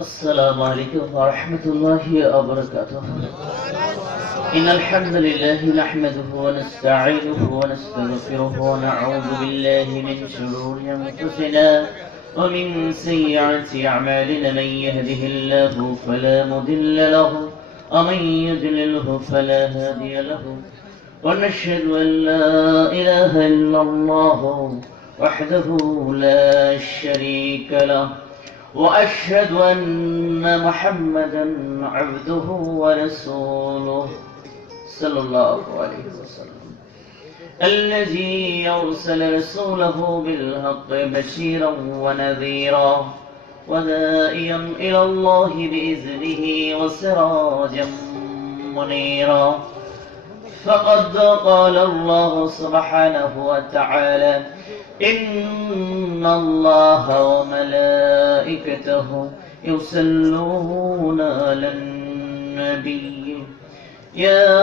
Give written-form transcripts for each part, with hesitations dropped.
السلام عليكم ورحمة الله وبركاته. إن الحمد لله نحمده ونستعينه ونستغفره ونعوذ بالله من شرور أنفسنا ومن سيئات أعمالنا. من يهده الله فلا مضل له ومن يضلله فلا هادي له، ونشهد أن لا إله إلا الله وحده لا شريك له، وأشهد أن محمدا عبده ورسوله صلى الله عليه وسلم، الذي أرسل رسوله بالحق بشيرا ونذيرا وداعيا إلى الله بإذنه وسراجا منيرا. فقد قال الله سبحانه وتعالى: إن الله وملائكته يصلون على النبي يا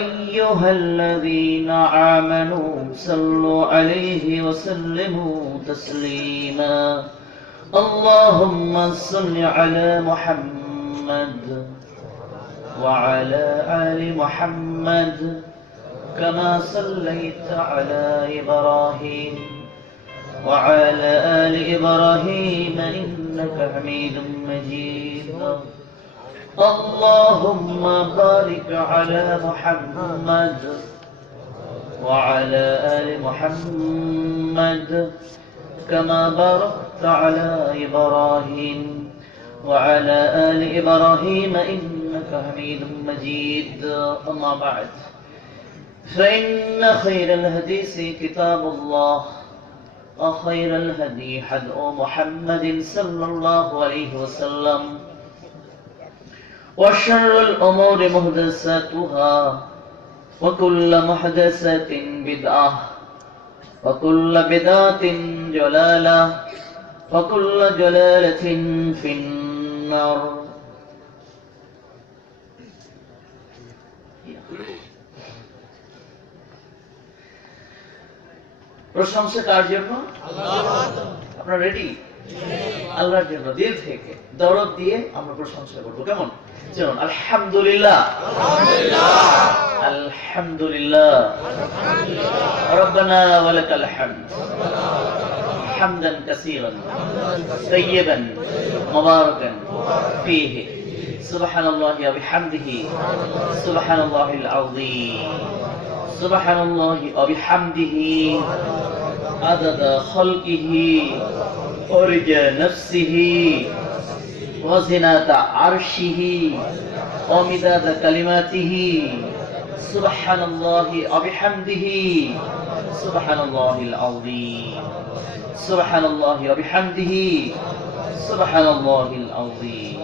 أيها الذين آمنوا صلوا عليه وسلموا تسليما. اللهم صل على محمد وعلى آل محمد كما صليت على إبراهيم وعلى آل إبراهيم إنك حميد مجيد. اللهم بارك على محمد وعلى آل محمد كما باركت على إبراهيم وعلى آل إبراهيم إنك حميد مجيد. أما بعد، فإن خير الحديث كتاب الله، وخير الهدي هدي محمد صلى الله عليه وسلم، وشر الأمور محدثاتها، وكل محدثة بدعة، وكل بدعة ضلالة، وكل ضلالة في النار. প্রশংসা কার জন্য? আপনারা রেডি? আল্লাহর জন্য দিল থেকে দরদ দিয়ে আমরা প্রশংসা করব। কেমন? চলুন আলহামদুলিল্লাহ আলহামদুলিল্লাহ রব্বানা ওয়া লাকাল হামদ হামদান কাসীরান তাইয়িবান মুবারাকান ফীহি সুবহানাল্লাহি ওয়া বিহামদিহি সুবহানাল্লাহিল আযীম সুবহানাল্লাহি ওয়া বিহামদিহি আদাদা খালকিহি ওয়া রিজা নাফসিহি ওয়া জিনাতা আরশিহি ওয়া মিদাদা কালিমাতিহি সুবহানাল্লাহি ওয়া বিহামদিহি সুবহানাল্লাহিল আযীম সুবহানাল্লাহি ওয়া বিহামদিহি সুবহানাল্লাহিল আযীম।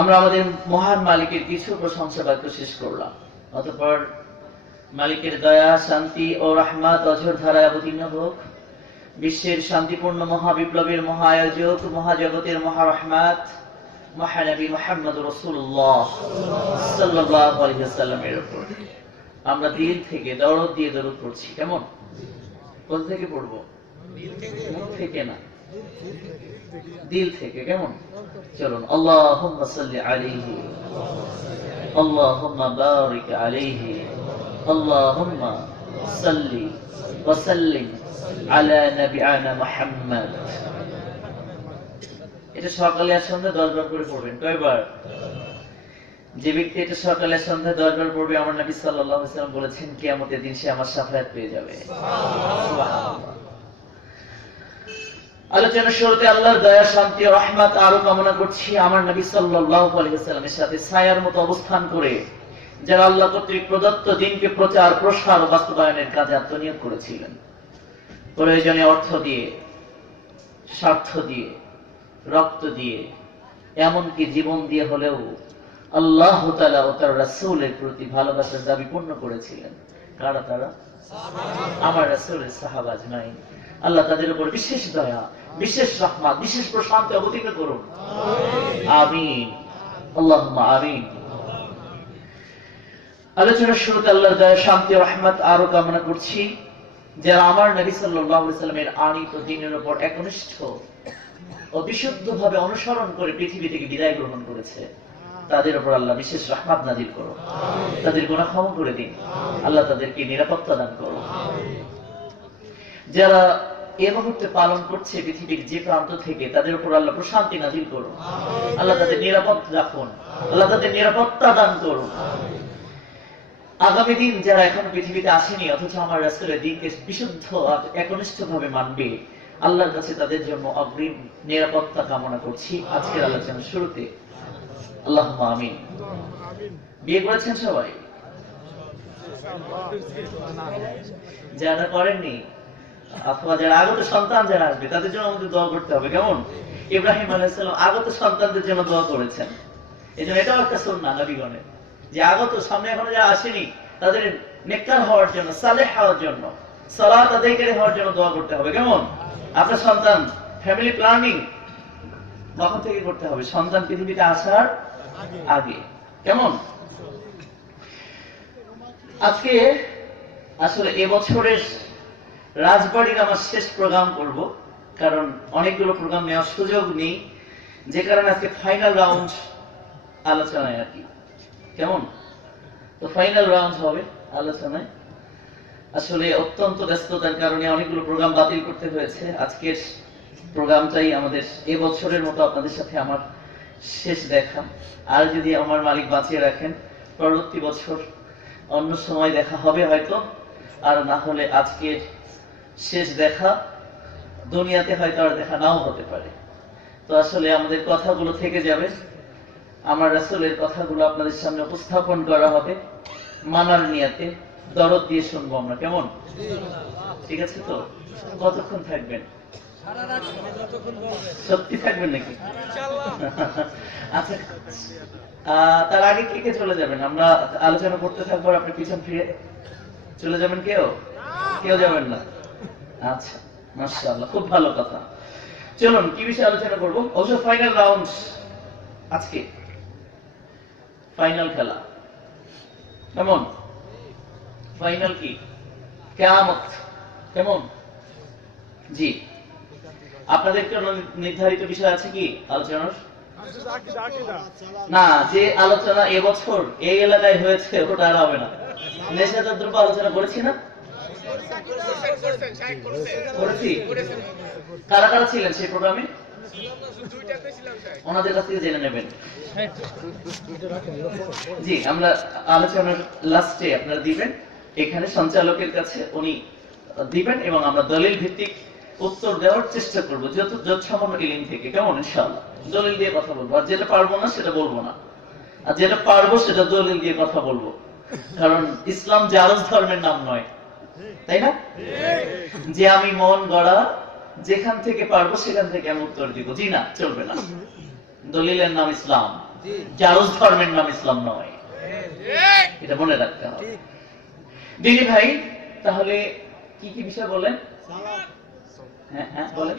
আমরা আমাদের মহান মালিকের কিছু প্রশংসা বাক্য শেষ করলাম। অতঃপর মালিকের দয়া, শান্তি ও রহমত অঝোর ধারায় অবতীর্ণ হোক বিশ্বের শান্তিপূর্ণ মহাবিপ্লবের মহাআয়োজক, মহাজগতের মহারহমত মহানবী মুহাম্মদ রাসূলুল্লাহ সাল্লাল্লাহু আলাইহি ওয়াসাল্লামের উপর। আমরা দিল থেকে দরদ দিয়ে দরুদ পড়ছি। কেমন? কোথা থেকে পড়বো? মুখ থেকে না, দিল থেকে। কেমন? চলুন আল্লাহুম্মা সাল্লি আলাইহি আল্লাহুম্মা বারিক আলাইহি আল্লাহুম্মা সাল্লি ওয়া সাল্লিম আলা নবিয়ানা মুহাম্মদ। এটা সকালে আর সন্ধ্যা 10 বার করে পড়বেন। কয়বার? যে ব্যক্তি এটা সকালে সন্ধ্যা 10 বার পড়বে, আমার নবী সাল্লাল্লাহু আলাইহি ওয়াসাল্লাম বলেছেন কিয়ামতের দিন সে আমার শাফায়াত পেয়ে যাবে। সুবহানাল্লাহ। আলোচনার শুরুতে আল্লাহর দয়া, শান্তি ও রহমত আরো কামনা করছি আমার নবী সাল্লাল্লাহু আলাইহি ওয়াসাল্লামের সাথে ছায়ার মতো অবস্থান করে যারা আল্লাহ কর্তৃক প্রদত্ত দিনকে প্রচার, প্রসার ও বাস্তবায়নের কাজে আত্মনিয়োগ করেছিলেন। প্রয়োজনে অর্থ দিয়ে, স্বার্থ দিয়ে, রক্ত দিয়ে, এমনকি জীবন দিয়ে হলেও আল্লাহ তাআলা ও তার রাসূলের প্রতি ভালোবাসার দাবি পূর্ণ করেছিলেন। কারা তারা? আমার রাসূলের সাহাবা আজমাইন। আল্লাহ তাদের উপর বিশেষ দয়া, বিশেষ রহমত, বিশেষ প্রশান্তি অবতীর্ণ করুন। আমিন, আল্লাহুম্মা আমিন। আলোচনার শুরুতে আল্লাহর দয়া, শান্তি ও রহমত আরো কামনা করছি যারা আমার নবী সাল্লাল্লাহু আলাইহি ওয়াসাল্লামের আনিত দ্বীনের উপর একনিষ্ঠ অবিশুদ্ধভাবে অনুসরণ করে পৃথিবী থেকে বিদায় গ্রহণ করেছে, তাদের উপর আল্লাহ বিশেষ রহমত নাজিল করো, তাদের গুনাহ ক্ষমা করে দিন, আল্লাহ তাদেরকে নিরাপত্তা দান করো। যারা এ মুহূর্তে পালন করছে পৃথিবীর যে প্রান্ত থেকে, তাদের উপর আল্লাহ প্রশান্তি নাজিল করুন, আল্লাহ তাদের নিরাপদ রাখুন, আল্লাহ তাদের নিরাপত্তা দান করুন। আগামী দিন যারা এখন পৃথিবীতে আসেনি অথচ আমার রাসূলের দ্বীনকে বিশুদ্ধ একনিষ্ঠভাবে মানবে, আল্লাহর কাছে তাদের জন্য অগ্রিম নিরাপত্তা কামনা করছি আজকের আলোচনার শুরুতে। আল্লাহুম্মা আমিন। বিয়ে করেছেন সবাই? যারা করেননি অথবা যারা আগত সন্তান যারা আসবে তাদের জন্য আমাদের দোয়া করতে হবে। কেমন? ইব্রাহিম আলাইহিস সালাম আগত সন্তানদের জন্য দোয়া করেছেন। এজন্য এটাও একটা সুন্নাহ নবীগণের, যে আগত সামনে এখনো যারা আসেনি তাদের নেককার হওয়ার জন্য, সালেহ হওয়ার জন্য, সালাত আদায়কারী হওয়ার জন্য দোয়া করতে হবে। কেমন? আপনার সন্তান ফ্যামিলি প্ল্যানিং কখন থেকে করতে হবে? সন্তান পৃথিবীতে আসার আগে। কেমন? আজকে আসলে এবছরের রাজবাড়ির আমার শেষ প্রোগ্রাম করব, কারণ অনেকগুলো প্রোগ্রাম নেওয়ার সুযোগ নেই, যে কারণে আজকে ফাইনাল রাউন্ড আলোচনায় আর কি। কেমন? তো ফাইনাল রাউন্ড হবে আলোচনায়। আসলে অত্যন্ত ব্যস্ততার কারণে অনেকগুলো প্রোগ্রাম বাতিল করতে হয়েছে। আজকের প্রোগ্রামটাই আমাদের এবছরের মতো আপনাদের সাথে আমার শেষ দেখা। আর যদি আমার মালিক বাঁচিয়ে রাখেন পরবর্তী বছর অন্য সময় দেখা হবে হয়তো, আর না হলে আজকের শেষ দেখা, দুনিয়াতে হয়তো আর দেখা নাও হতে পারে। তো আসলে আমাদের কথাগুলো থেকে যাবে, আমার রাসূলের কথাগুলো আপনাদের সামনে উপস্থাপন করা হবে মানার নিয়াতে, দরদ দিয়ে শুনবো আমরা। কেমন? ঠিক আছে তো? কতক্ষণ থাকবেন? সত্যি থাকবেন নাকি? আচ্ছা, তার আগে কে কে চলে যাবেন? আমরা আলোচনা করতে থাকবো, আপনি পিছন ফিরে চলে যাবেন? কেউ যাবেন না? আচ্ছা, মাশাআল্লাহ, খুব ভালো কথা। চলুন, কি বিষয়ে আলোচনা করব? অবশ্য ফাইনাল রাউন্ড আজকে, ফাইনাল খেলা। কেমন? ফাইনাল কি? কিয়ামত। কেমন? জি, আপনাদের কি নির্ধারিত বিষয় আছে কি আলোচনার? না, যে আলোচনা এবছর এই এলাকায় হয়েছে ওটা আর হবে না। নেশাজাত দ্রব্য আলোচনা করেছি না? করেছি। কারা কারা ছিলেন সেই প্রোগ্রামে? ওনাদের কাছ থেকে জেনে নেবেন। জি, আমরা আলোচনার লাস্টে আপনারা দিবেন, এখানে সঞ্চালকের কাছে উনি দিবেন এবং আমরা দলিল ভিত্তিক উত্তর দেওয়ার চেষ্টা করব যত সামান্য ইলম থেকে। কেমন? ইনশাআল্লাহ দলিল দিয়ে কথা বলবো, আর যেটা পারবো না সেটা বলবো না, আর যেটা পারবো সেটা দলিল দিয়ে কথা বলবো। কারণ ইসলাম জারজ ধর্মের নাম নয়, তাই না? যে আমি মন গড়া যেখান থেকে পারবো সেখান থেকে আমি উত্তর দিব, জি না, চলবে না। দলিলের নাম ইসলাম, জারজ ধর্মের নাম ইসলাম নয়, এটা মনে রাখতে হবে। দিদি ভাই, তাহলে কি কি বিষয় বলেন? হ্যাঁ হ্যাঁ বলেন।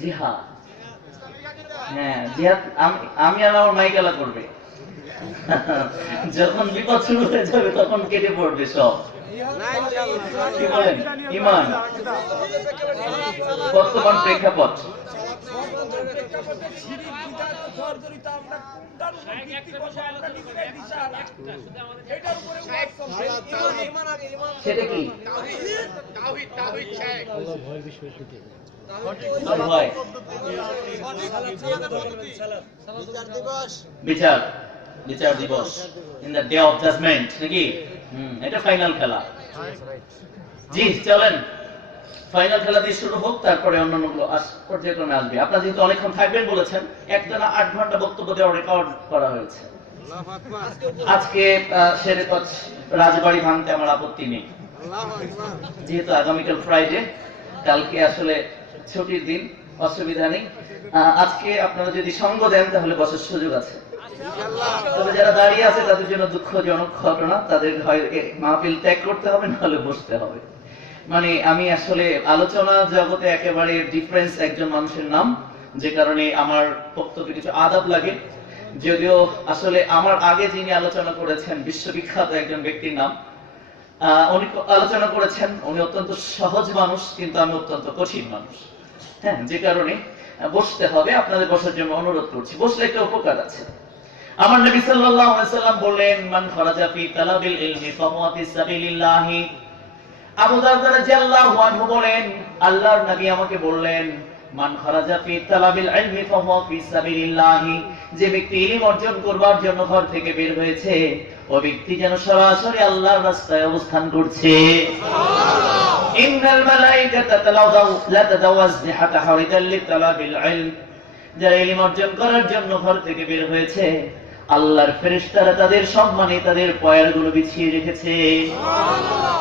জিহাদ। হ্যাঁ, জিহাদ আমি আর আমার মাইকালা করবে। যখন বিপদ শুরু হয়ে যাবে তখন কেটে পড়বে সব। কি বলেন? ঈমান, বর্তমান প্রেক্ষাপট। সেটা কি? বিচার দিবস, in the day of judgement নাকি? এটা ফাইনাল খেলা। জি, চলেন ফাইনাল খেলা দিয়ে শুরু হোক, তারপরে অন্যান্যগুলো পর্যায়ক্রমে আসবে। আপনারা যেহেতু অনেকক্ষণ থাকবেন বলেছেন, একটানা 8 ঘন্টা বক্তব্য দেওয়ার রেকর্ড করা হয়েছে। আজকে শেরেকত রাজবাড়ি ভাঙতে আমার আপত্তি নেই, যেহেতু আগামীকাল ফ্রাইডে, কালকে আসলে ছুটির দিন, অসুবিধা নেই। আজকে আপনারা যদি সঙ্গ দেন তাহলে বসার সুযোগ আছে। তবে যারা দাঁড়িয়ে আছে তাদের জন্য দুঃখজনক ঘটনা, তাদের হয় মাহফিল ত্যাগ করতে হবে, নাহলে বসতে হবে। মানে আমি আসলে আলোচনা জগতে একেবারে ডিফারেন্স একজন মানুষের নাম, যে কারণে আমার বক্তব্যে কিছু আদাব লাগে। যদিও আসলে আমার আগে যিনি আলোচনা করেছেন বিশ্ববিখ্যাত একজন ব্যক্তির নাম, উনি আলোচনা করেছেন, উনি অত্যন্ত সহজ মানুষ, কিন্তু আমি অত্যন্ত কঠিন মানুষ। হ্যাঁ, যে কারণে বসতে হবে, আপনাদের বসার জন্য অনুরোধ করছি, বসলে একটা উপকার আছে। আমার নবী সাল্লাল্লাহু আলাইহি সাল্লাম বললেন, মান খারাজা ফি তালাবিল ইলমি ফাহুয়া ফি সাবিলিল্লাহ। আবু দারদা রাদিয়াল্লাহু আনহু বলেন, আল্লাহর নবী আমাকে বললেন, মান খারাজা ফি তালাবিল ইলমি ফাহুয়া ফি সাবিলিল্লাহ, যে ব্যক্তি ইলম অর্জন করবার জন্য ঘর থেকে বের হয়েছে, ওই ব্যক্তি যেন সরাসরি আল্লাহর রাস্তায় অবস্থান করছে। সুবহানাল্লাহ। ইন্নাল মালাইকাতা লা তাদাউ আজনিহাতাহা রিদাল লিতালাবিল ইলম, যারা ইলম অর্জন করার জন্য ঘর থেকে বের হয়েছে, আল্লাহর ফেরেশতারা তাদের সম্মানে তাদের পায়ারগুলো বিছিয়ে রেখেছে। সুবহানাল্লাহ।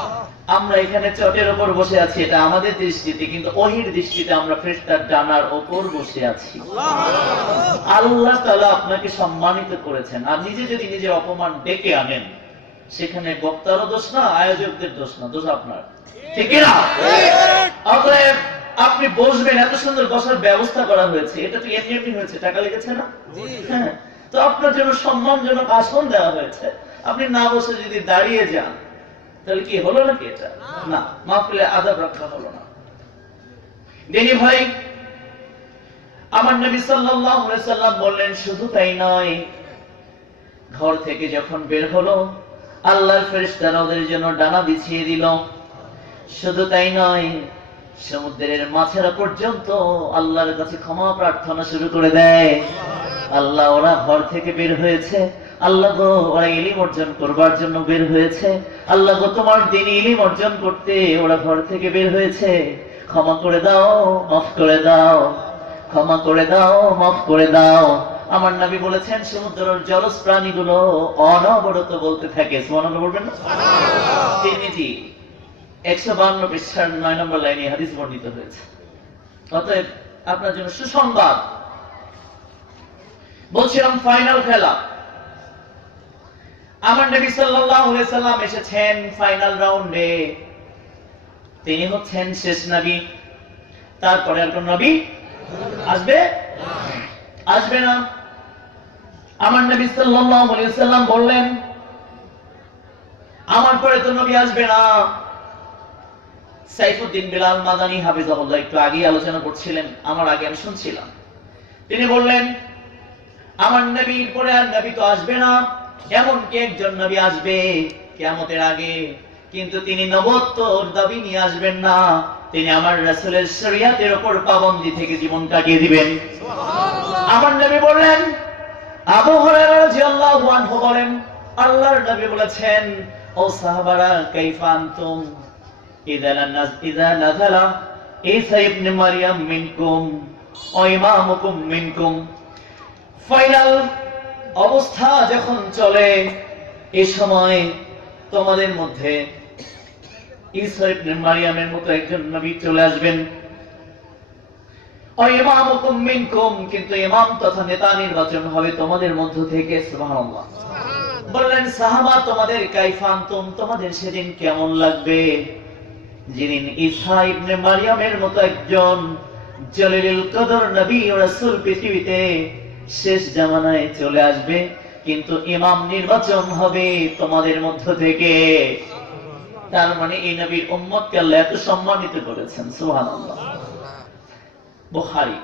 আমরা এখানে চটের উপর বসে আছি, এটা আমাদের দৃষ্টিতে, কিন্তু ওহির দৃষ্টিতে আমরা ফেরেশতার ডানার উপর বসে আছি। আল্লাহ তাআলা আপনাকে সম্মানিত করেছেন, আর নিজে যদি নিজের অপমান ডেকে আনেন, সেখানে বক্তারও দোষ না, আয়োজকদের দোষ না, দোষ আপনার। ঠিক না? অতএব আপনি বসবেন, এত সুন্দর বসার ব্যবস্থা করা হয়েছে, এটা তো এমনি এমনি হয়েছে, টাকা লেগেছে না? হ্যাঁ, তো আপনার জন্য সম্মানজনক আসন দেওয়া হয়েছে, আপনি না বসে যদি দাঁড়িয়ে যান, তাহলে কি হলো নাকি? এটা না, মাহফিলে আদাব রক্ষা হলো না। দিনী ভাই, আমার নবী সাল্লাল্লাহু আলাইহি সাল্লাম বললেন, শুধু তাই নয়, ঘর থেকে যখন বের হলো, আল্লাহর ফেরেশতারা ওদের জন্য ডানা বিছিয়ে দিল। শুধু তাই নয়, সমুদ্রের মাছেরা পর্যন্ত আল্লাহর কাছে ক্ষমা প্রার্থনা শুরু করে দেয়। আল্লাহ, ওরা ঘর থেকে বের হয়েছে, আল্লাহ গো, ওরা ইলম অর্জন করবার জন্য বের হয়েছে, আল্লাহ গো, তোমার দ্বীনি ইলম অর্জন করতে ওরা ঘর থেকে বের হয়েছে, ক্ষমা করে দাও, মাফ করে দাও, ক্ষমা করে দাও, মাফ করে দাও। আমার নবী বলেছেন, সমুদ্রের জলজ প্রাণীগুলো অনবরত বলতে থাকে। সুবহানাল্লাহ বলবেন না? সুবহানাল্লাহ। তিরমিজি 152 পৃষ্ঠার 9 নম্বর লাইনে হাদিস বর্ণিত হয়েছে। অতএব আপনার জন্য সুসংবাদ, বলছিলাম ফাইনাল খেলা। আমার নবী সাল্লাল্লাহু আলাইহি সাল্লাম এসেছেন ফাইনাল রাউন্ডে, তিনি হচ্ছেন শেষ নবী। তারপরে আর কোন নবী আসবে? আসবে না। আমার নবী সাল্লাল্লাহু আলাইহি সাল্লাম বললেন, আমার পরে তো নবী আসবে না। সাইফুদ্দিন বিলাল মাদানী হাফিজাহুল্লাহ একটু আগে আলোচনা করছিলেন, আমার আগে আমি শুনছিলাম। তিনি বললেন, আমার নবীর পরে আর নবী তো আসবে না, এমন কি একজন নবী আসবে কিয়ামতের আগে, কিন্তু তিনি নবুয়্যতের দাবি নিয়ে আসবেন না, তিনি আমার রাসূলের শরীয়তের উপর পাবন্দী থেকে জীবন কাটিয়ে দিবেন। সুবহানাল্লাহ। আমার নবী বললেন, আবু হুরায়রা রাদিয়াল্লাহু আনহু বলেন, আল্লাহর নবী বলেছেন, ও সাহাবারা, কাইফা আনতুম ইযা নাযালা ঈসা ইবনে মারইয়াম মিনকুম ওয়া ইমামুকুম মিনকুম। ফাইনাল অবস্থা যখন চলে, এই সময় তোমাদের মধ্যে ঈসা ইবনে মারইয়ামের মতো একজন নবী চলে আসবেন, ওয়া ইমামুকুম মিনকুম, কিন্তু ইমাম তথা নেতা নির্বাচন হবে তোমাদের মধ্য থেকে। সুবহানাল্লাহ। বললেন, সাহাবা, তোমাদের কাইফা আনতুম, তোমাদের সেদিন কেমন লাগবে, যেদিন ঈসা ইবনে মারইয়ামের মতো একজন জলিলুল কদর নবী ও রাসূল পৃথিবীতে শেষ জামানায় চলে আসবে, কিন্তু ইমাম নির্বাচন হবে তোমাদের মধ্য থেকে। তার মানে এই নবীর উম্মতকে আল্লাহ এত সম্মানিত করেছেন। সুবহানাল্লাহ। বুখারী।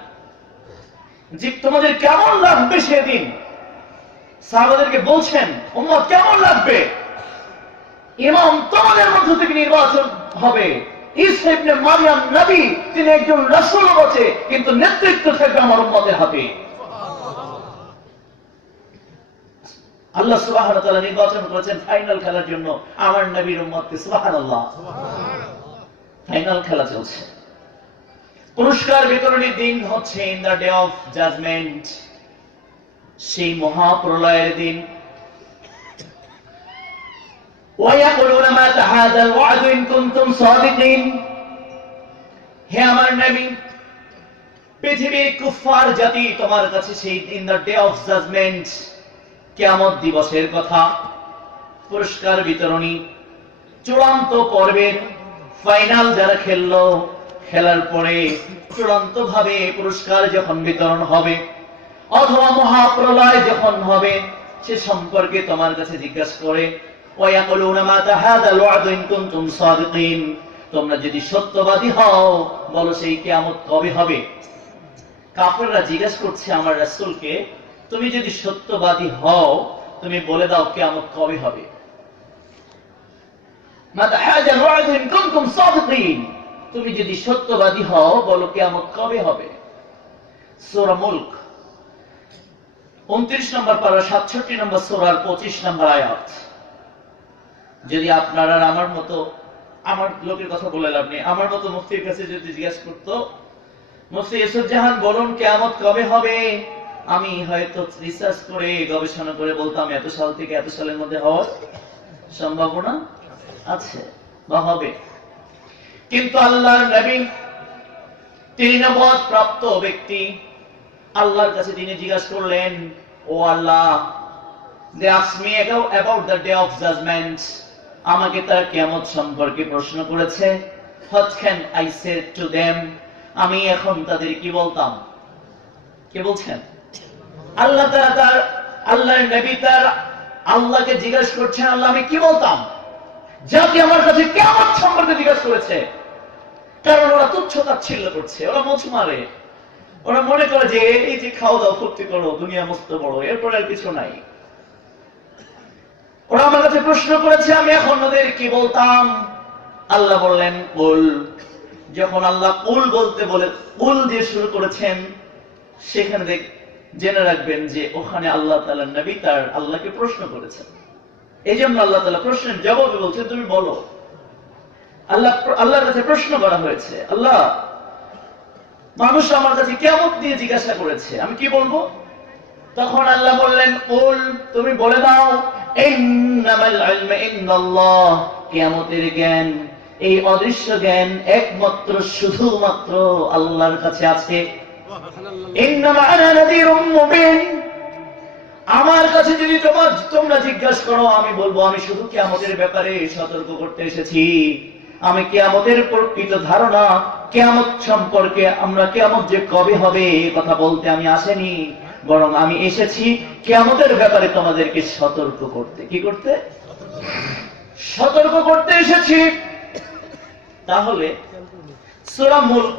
যে তোমাদের কেমন লাগবে সেদিন, সাহাবাদেরকে বলছেন, উম্মত কেমন লাগবে, ইমাম তোমাদের মধ্য থেকে নির্বাচন হবে। ঈসা ইবনে মারইয়াম নবী, তিনি একজন রাসূল বটে, কিন্তু নেতৃত্ব থাকবে আমার উম্মতের হাতে। আল্লাহ সুবহানাহু ওয়া তাআলা নির্বাচন করেছেন ফাইনাল খেলার জন্য আমার নবীর উম্মতকে। সুবহানাল্লাহ। ফাইনাল খেলা চলছে, পুরস্কার বিতরণের দিন হচ্ছে in the day of judgement, সেই মহাপ্রলয়ের দিন। ওয়ায়াকুলুনা মাতা হাযাল ওয়া'দু ইন কুনতুম সাদিকিন। হে আমার নবী, পৃথিবীর কুফফার জাতি তোমার কাছে সেই in the day of judgement, কিয়ামত দিবসের কথা, পুরস্কার বিতরণী চূড়ান্ত পর্বের ফাইনাল যারা খেললো, খেলার পরে চূড়ান্ত ভাবে পুরস্কার যখন বিতরণ হবে, অথবা মহাপ্রলয় যখন হবে, সে সম্পর্কে তোমার কাছে জিজ্ঞাসা করে, ওয়ায়াকুলুনা মাতা হাযাল ওয়া'দু ইন কুনতুম সাদিকিন, তোমরা যদি সত্যবাদী হও বলো সেই কিয়ামত কবে হবে। কাফেররা জিজ্ঞেস করছে আমার রাসূলকে, তুমি যদি সত্যবাদী হও তুমি বলে দাও কিয়ামত কবে হবে। মাতা হাজাল ওয়া'দ ইন কুনতুম সাদিকিন, তুমি যদি সত্যবাদী হও বলো কিয়ামত কবে হবে। সূরা মুলক 29 নম্বর পারা 67 নম্বর সূরার 25 নম্বর আয়াত। যদি আপনারা আমার মতো, আমার লোকের কথা বলে লাভ নেই, আমার মতো মুফতির কাছে যদি জিজ্ঞাসা করতো, মুফতি ইউসুফ জাহান বলুন কিয়ামত কবে হবে, আমি হয়তো রিসার্চ করে গবেষণা করে বলতাম এত সাল থেকে এত সালের মধ্যে হওয়ার সম্ভাবনা আছে বা হবে। কিন্তু আল্লাহর নবী, তিনি নবুয়ত প্রাপ্ত ব্যক্তি, আল্লাহর কাছে তিনি জিজ্ঞাসা করলেন, ও আল্লাহ, they asked me about the day of judgment, আমাকে তার কিয়ামত সম্পর্কে প্রশ্ন করেছে। What can I say to them, আমি এখন তাদের কি বলতাম? কি বলছেন? আল্লাহ তার আল্লাহর নবী তার আল্লাহকে জিজ্ঞাসা করছেন, আল্লাহ আমি কি বলতাম জাতি আমার কাছে কিয়ামত সম্পর্কে জিজ্ঞাসা করেছে। কারণ ওরা তুচ্ছ তাচ্ছিল্য করছে, ওরা মোচ মারে, ওরা মনে করে যে এই যে খাওয়া দাওয়া ফুর্তি করো, দুনিয়া মস্ত বড়, এরপর আর কিছু নাই। ওরা আমার কাছে প্রশ্ন করেছে, আমি এখন ওদের কি বলতাম? আল্লাহ বললেন কুল। যখন আল্লাহ কুল বলতে বলে কুল দিয়ে শুরু করেছেন, সেখানে জেনে রাখবেন যে ওখানে আল্লাহ তাআলা নবী তার আল্লাহকে প্রশ্ন করেছেন। এই জন্য আল্লাহ তাআলা প্রশ্নের জবাবে বলছেন তুমি বলো। আল্লাহর কাছে প্রশ্ন করা হয়েছে, আল্লাহ মানুষ আমার কাছে কিয়ামত নিয়ে জিজ্ঞাসা করেছে, আমি কি বলবো? তখন আল্লাহ বললেন কুল, তুমি বলে দাও ইন্নামাল ইলমু ইনদাল্লাহ, কিয়ামতের জ্ঞান, এই অদৃশ্য জ্ঞান একমাত্র শুধুমাত্র আল্লাহর কাছে আছে। ইন্নামা আনা নাযীরুম মুবিন, আমার কাছে যদি তোমরা জিজ্ঞাসা করো আমি বলবো আমি শুধু কিয়ামতের ব্যাপারে সতর্ক করতে এসেছি। আমি কিয়ামতের প্রকৃত ধারণা, কিয়ামত সম্পর্কে, আমরা কিয়ামত যে কবে হবে কথা বলতে আমি আসেনি, বরং আমি এসেছি কিয়ামতের ব্যাপারে তোমাদেরকে সতর্ক করতে। কি করতে? সতর্ক করতে এসেছি। তাহলে সূরা মুলক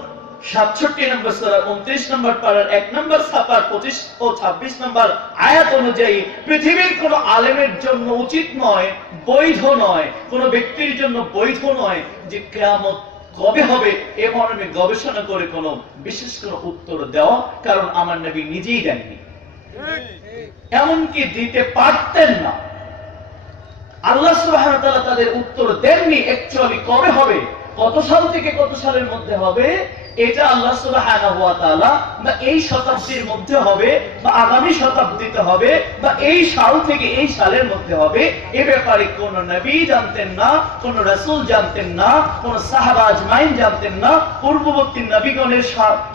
67 নম্বর সূরা 29 নম্বর পারার 1 নম্বর ছাপার 25 ও 26 নম্বর আয়াত অনুযায়ী পৃথিবীর কোন আলেমের জন্য উচিত নয়, বৈধ নয়, কোন ব্যক্তির জন্য বৈধ নয় যে কিয়ামত কবে হবে এ মর্মে গবেষণা করে কোন বিশেষ কোন উত্তর দেওয়া, কারণ আমার নবী নিজেই দেননি, এমনকি দিতে পারতেন না। আল্লাহ সুবহানাহু ওয়া তাআলা তাদের উত্তর দেননি অ্যাকচুয়ালি কবে হবে, কত সাল থেকে কত সালের মধ্যে হবে, এটা আল্লাহ সুবহানাহু ওয়া তাআলা বা এই শতাব্দীর মধ্যে হবে বা আগামী শতাব্দীতে হবে বা এই সাল থেকে এই সালের মধ্যে হবে, এ ব্যাপারে কোন নবী জানতেন না, কোন রাসূল জানতেন না, কোন সাহাবা আজমাইন জানতেন না, পূর্ববর্তী নবীগণের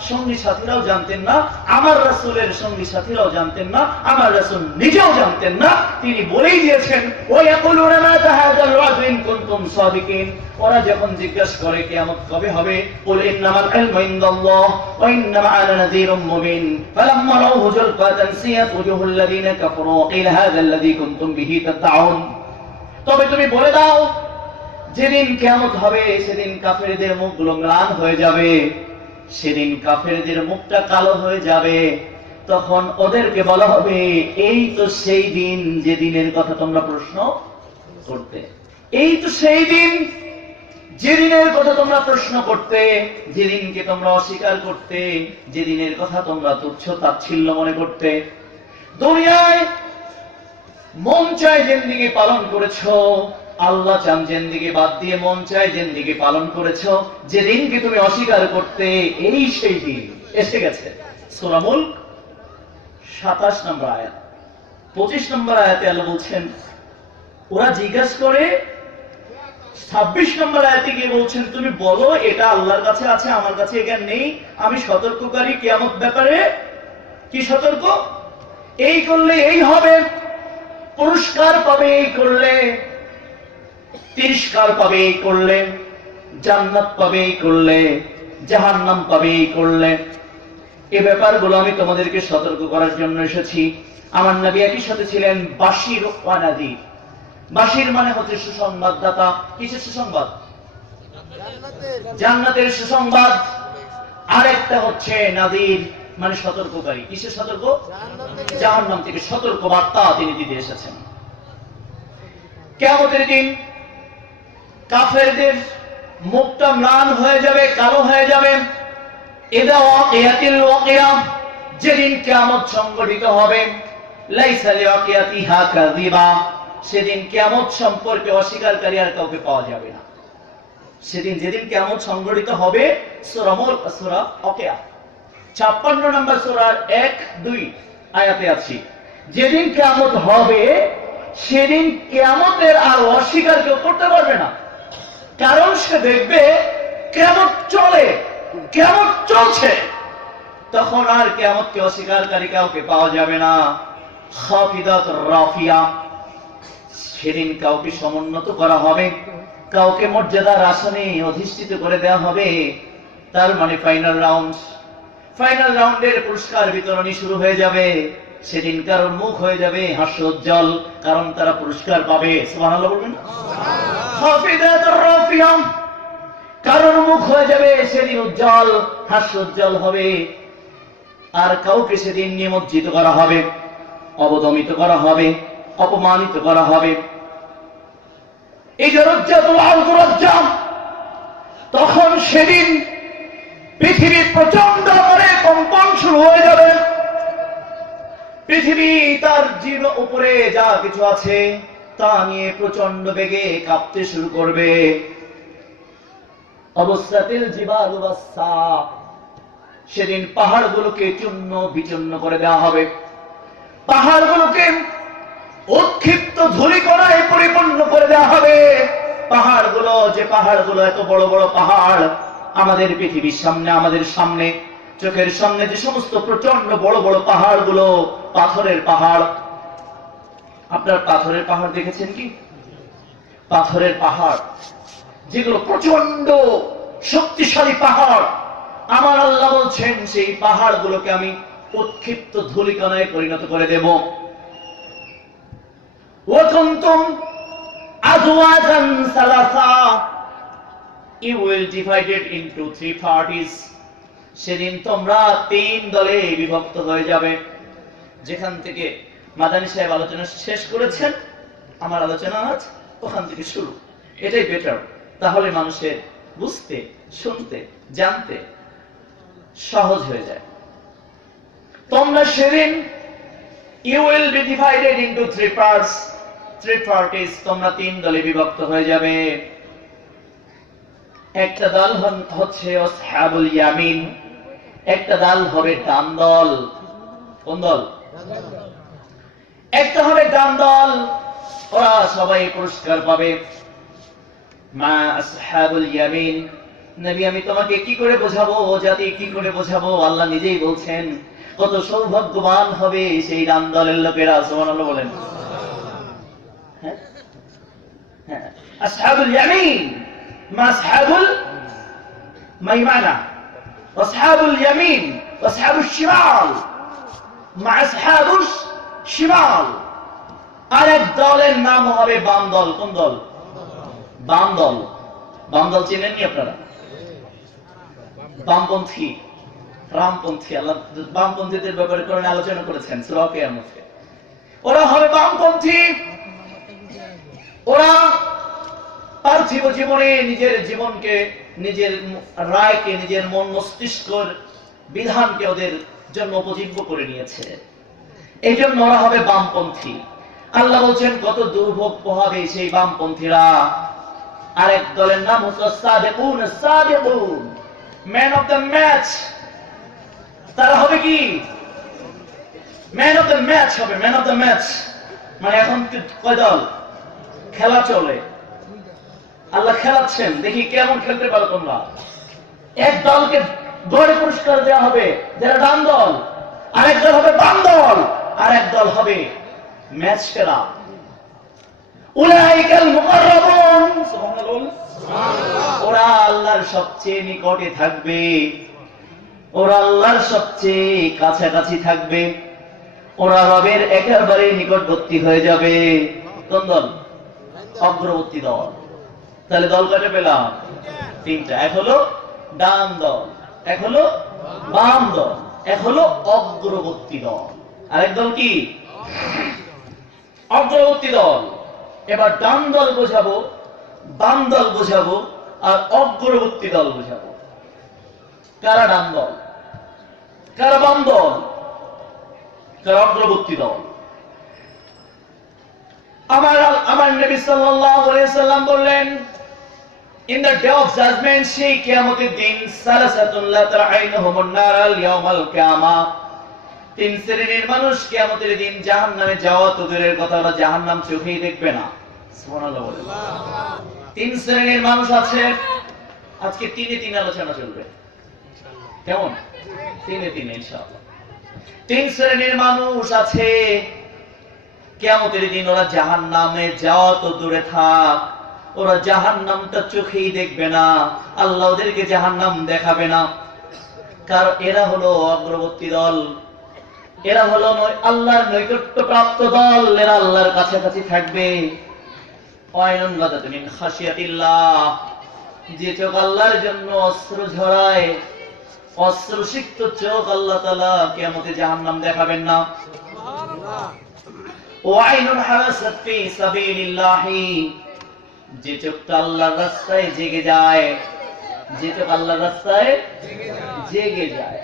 সঙ্গী সাথীরাও জানতেন না, আমার রাসূলের সঙ্গী সাথীরাও জানতেন না, আমার রাসূল নিজেও জানতেন না। তিনি বলেই দিয়েছেন ওয়া ইয়াকুলুনা মাতা হাযাল ওয়া'দ ইন কুনতুম সাদিকিন, ওরা যখন জিজ্ঞাসা করে কিয়ামত কবে হবে, কুল ইন্নামাল ইলমু ইনদাল্লাহ ওয়া ইন্নামা আনা নাযীরুম মুবিন ফালাম্মা রাউহু যুলফাতান সিয়াত ওয়াজুহুল লাযীনা কাফারু ওয়া কিলা হাযাল্লাযী কুনতুম বিহি তাদউন, তবে তুমি বলে দাও যেদিন কিয়ামত হবে সেদিন কাফেরদের মুখগুলো ম্লান হয়ে যাবে, সেদিন কাফেরদের মুখটা কালো হয়ে যাবে। তখন ওদেরকে বলা হবে এই তো সেই দিন যে দিনের কথা তোমরা প্রশ্ন করতে, এই তো সেই দিন যেদিনের কথা তোমরা প্রশ্ন করতে, যেদিনকে তোমরা অস্বীকার করতে, যেদিনের কথা তোমরা তুচ্ছ তাচ্ছিল্য মনে করতে। দুনিয়ায় মন চায় জিন্দেগি পালন করেছো, আল্লাহ চান জিন্দেগি বাদ দিয়ে মন চায় জিন্দেগি পালন করেছো, যেদিনকে তুমি অস্বীকার করতে এই সেই দিন এসে গেছে। সূরা মুলক 27 নম্বর আয়াত, 25 নম্বর আয়াতে আল্লাহ বলছেন, ওরা জিজ্ঞাসা করে 26 নম্বর আয়াতে গিয়ে বলছেন তুমি বলো এটা আল্লাহর কাছে আছে, আমার কাছে জ্ঞান নেই, আমি সতর্ককারী কিয়ামত ব্যাপারে। কি সতর্ক? এই করলে এই হবে, পুরস্কার পাবে এই করলে, তিরস্কার পাবে এই করলে, জান্নাত পাবে এই করলে, জাহান্নাম পাবে এই করলে। এই ব্যাপারগুলো আমি তোমাদেরকে সতর্ক করার জন্য এসেছি। আমার নবী একই সাথে ছিলেন বাশির ওয়া নাযীর। বাশির মানে হচ্ছে সুসংবাদদাতা। কিসের সুসংবাদ? জান্নাতের সুসংবাদ। আরেকটা হচ্ছে নাদির, মানে সতর্ককারী। কিসের সতর্ক? জাহান্নাম থেকে সতর্ক বার্তা তিনি দিতে এসেছেন। কিয়ামতের দিন কাফেরদের মুখটা ম্লান হয়ে যাবে, কালো হয়ে যাবে। ইযা ওয়াকিয়াতিল ওয়াকিয়া, যেদিন কিয়ামত সংঘটিত হবে। লাইসা লিওয়াকিয়াতিহা কাযিবা, সেদিন কিয়ামত সম্পর্কে অস্বীকারী আর কাউকে পাওয়া যাবে না। সেদিন যেদিন কিয়ামত সংঘটিত হবে, সূরা ওয়াকিয়া 56 নম্বর সূরার 1-2 আয়াতে আছে, যেদিন কিয়ামত হবে সেদিন কিয়ামতের আর অস্বীকার কেউ করতে পারবে না। কারণ সে দেখবে কিয়ামত চলে, কিয়ামত চলছে। তখন আর কিয়ামতকে অস্বীকারী কাউকে পাওয়া যাবে না। খাফিদাত রাফিয়া, সেদিন কাউকে সমুন্নত করা হবে, কাউকে মর্যাদার আসনে অধিষ্ঠিত করে দেওয়া হবে। তার মানে ফাইনাল রাউন্ডের পুরস্কার বিতরণী শুরু হয়ে যাবে। সেদিন কারোর মুখ হয়ে যাবে হাস্যোজ্জ্বল, কারণ তারা পুরস্কার পাবে। সুবহানাল্লাহ বলবেন। খাফিদাতুর রাফিয়া, কারোর মুখ হয়ে যাবে সেদিন উজ্জ্বল, হাস্যোজ্জ্বল হবে। আর কাউকে সেদিন নিমজ্জিত করা হবে, অবদমিত করা হবে, অপমানিত করা হবে। এই যে রজ্জাতুল আরজা, তখন সেদিন পৃথিবী প্রচন্ড করে কম্পন শুরু হয়ে যাবে। পৃথিবী তার জীব উপরে যা কিছু আছে তা নিয়ে প্রচন্ড বেগে কাঁপতে শুরু করবে। অবস্থাতিল জিবালু ওয়াসসা, সেদিন পাহাড়গুলোকে চূর্ণ বিচূর্ণ করে দেওয়া হবে। পাহাড়গুলোকে উৎক্ষিপ্ত ধূলিকণায় পরিপূর্ণ করে দেওয়া হবে। পাহাড়গুলো, যে পাহাড়গুলো এত বড় বড় পাহাড়, আমাদের পৃথিবীর সামনে, আমাদের সামনে চোখের সামনে যে সমস্ত প্রচন্ড বড় বড় পাহাড়গুলো, পাথরের পাহাড়। আপনার পাথরের পাহাড় দেখেছেন কি? পাথরের পাহাড় যেগুলো প্রচন্ড শক্তিশালী পাহাড়, আমার আল্লাহ বলছেন সেই পাহাড়গুলোকে আমি উৎক্ষিপ্ত ধূলিকণায় পরিণত করে দেব। ওয়াকুনতুম আজওয়াজান সালাসা, you will divide it into 3 parties. সেদিন তোমরা 3 দলে বিভক্ত হয়ে যাবে। যেখান থেকে মাদানী সাহেব আলোচনা শেষ করেছেন, আমার আলোচনা আজ ওখান থেকে শুরু। এটাই বেটার, তাহলে মানুষের বুঝতে, শুনতে, জানতে সহজ হয়ে যায়। তোমরা সেদিন you will be divided into 3 parties, তোমরা 3 দলে বিভক্ত হয়ে যাবে। একটা দল হচ্ছে আসহাবুল ইয়ামিন, একটা দল হবে ডান দল। কোন দল? একটা হবে ডান দল, ওরা সবাই পুরস্কার পাবে। মা আসহাবুল ইয়ামিন, নবী আমি তোমাকে কি করে বোঝাবো, জাতি কি করে বোঝাবো? আল্লাহ নিজেই বলছেন কত সৌভাগ্যবান হবে সেই ডান দলের লোকেরা। সুবহানাল্লাহ বলেন। হ্যাঁ হ্যাঁ, আসহাবুল ইয়ামিন মা আসহাবুল মাইমানা, আসহাবুল ইয়ামিন আসহাবুশ শিমাল মা আসহাবুশ শিমাল। আরেক দলের নাম হবে বাম দল। কোন দল? বাম দল। বাম দল চেনেননি আপনারা? বামপন্থী, রামপন্থী। আল্লাহ বামপন্থীদের ব্যাপারে কোরআনে আলোচনা করেছেন সূরা ওয়াকিয়ার মধ্যে। ওরা হবে বামপন্থী। ওরা পার্থিব জীবনে নিজের জীবনকে, নিজের রায়কে, নিজের মন মস্তিষ্কর বিধানকে ওদের জন্য উপজীব্য করে নিয়েছে। এই জন্য ওরা হবে বামপন্থী। আল্লাহ বলছেন কত দুর্ভোগ পোহাবে সেই বামপন্থীরা। আরেক দলের নাম হচ্ছে Sadikun, Sadikun, man of the match. তারা হবে কি? ম্যান অফ দ্য ম্যাচ হবে, ম্যান অফ দ্য ম্যাচ। মানে এখন কয় দল? খেলা চলে, আল্লাহ খেলাচ্ছেন, দেখি কেমন খেলতে পারো তোমরা। এক দলকে গড়ে পুরস্কার দেওয়া হবে যারা ডান দল, আরেক দল হবে বাম দল, আরেক দল হবে ম্যাচ খেলা। উলাইকাল মুকাররাবুন, সুবহানাল্লাহ। ওরা আল্লাহর সবচেয়ে নিকটে থাকবে, ওরা আল্লাহর সবচেয়ে কাছাকাছি থাকবে, ওরা রবের একেবারে নিকটবর্তী হয়ে যাবে। কোন দল? অগ্রবর্তী দল। তাহলে দল কয়টা পেলাম? তিনটা। এক হলো ডান দল, এক হলো বাম দল, এক হলো অগ্রবর্তী দল। আরেক দল কি? অগ্রবর্তী দল। এবার ডান দল বোঝাবো, বাম দল বোঝাবো, আর অগ্রবর্তী দল বোঝাবো। কারা ডান দল, কারা বাম দল, কারা অগ্রবর্তী দল? আমার নবী সাল্লাল্লাহু আলাইহি ওয়াসাল্লাম বললেন, in the day of judgment, সেই কিয়ামতের দিন, সালাসাতুন লা তারাইনুহুমুন নার আল ইয়াউমাল কিয়ামা, তিন শ্রেণীর মানুষ কিয়ামতের দিন জাহান্নামে যাওয়া তো দূরের কথা, ওরা জাহান্নাম চোখেই দেখবে না। সুবহানাল্লাহ বলেন। তিন শ্রেণীর মানুষ আছে, আজকে তিনে তিন আলোচনা চলবে, কেমন? তিনে তিন ইনশাআল্লাহ। তিন শ্রেণীর মানুষ আছে কিয়ামতের দিন, ওরা জাহান্নামে যাওয়া তো দূরে থাক, ওরা জাহান্নামটা চোখেই দেখবে না, আল্লাহ ওদেরকে জাহান্নাম দেখাবে না। কারণ এরা হলো অগ্রবর্তী দল, এরা হলো আল্লাহর নৈকট্য প্রাপ্ত দল, এরা আল্লাহর কাছাকাছি থাকবে। ওয়াইনুন গাদাতুন মিন খাশিয়াতিল্লাহ, যে চোখ আল্লাহর জন্য অস্ত্র ঝরায়, অস্ত্রসিক্ত চোখ, আল্লাহ তাআলা কিয়ামতে জাহান্নাম দেখাবেন না। সুবহানাল্লাহ। ওয়াইনুন হারাসাত ফি সাবিলিল্লাহ, যে চোখটা আল্লাহর রাস্তায় জেগে যায়, যে চোখ আল্লাহর রাস্তায় জেগে যায়,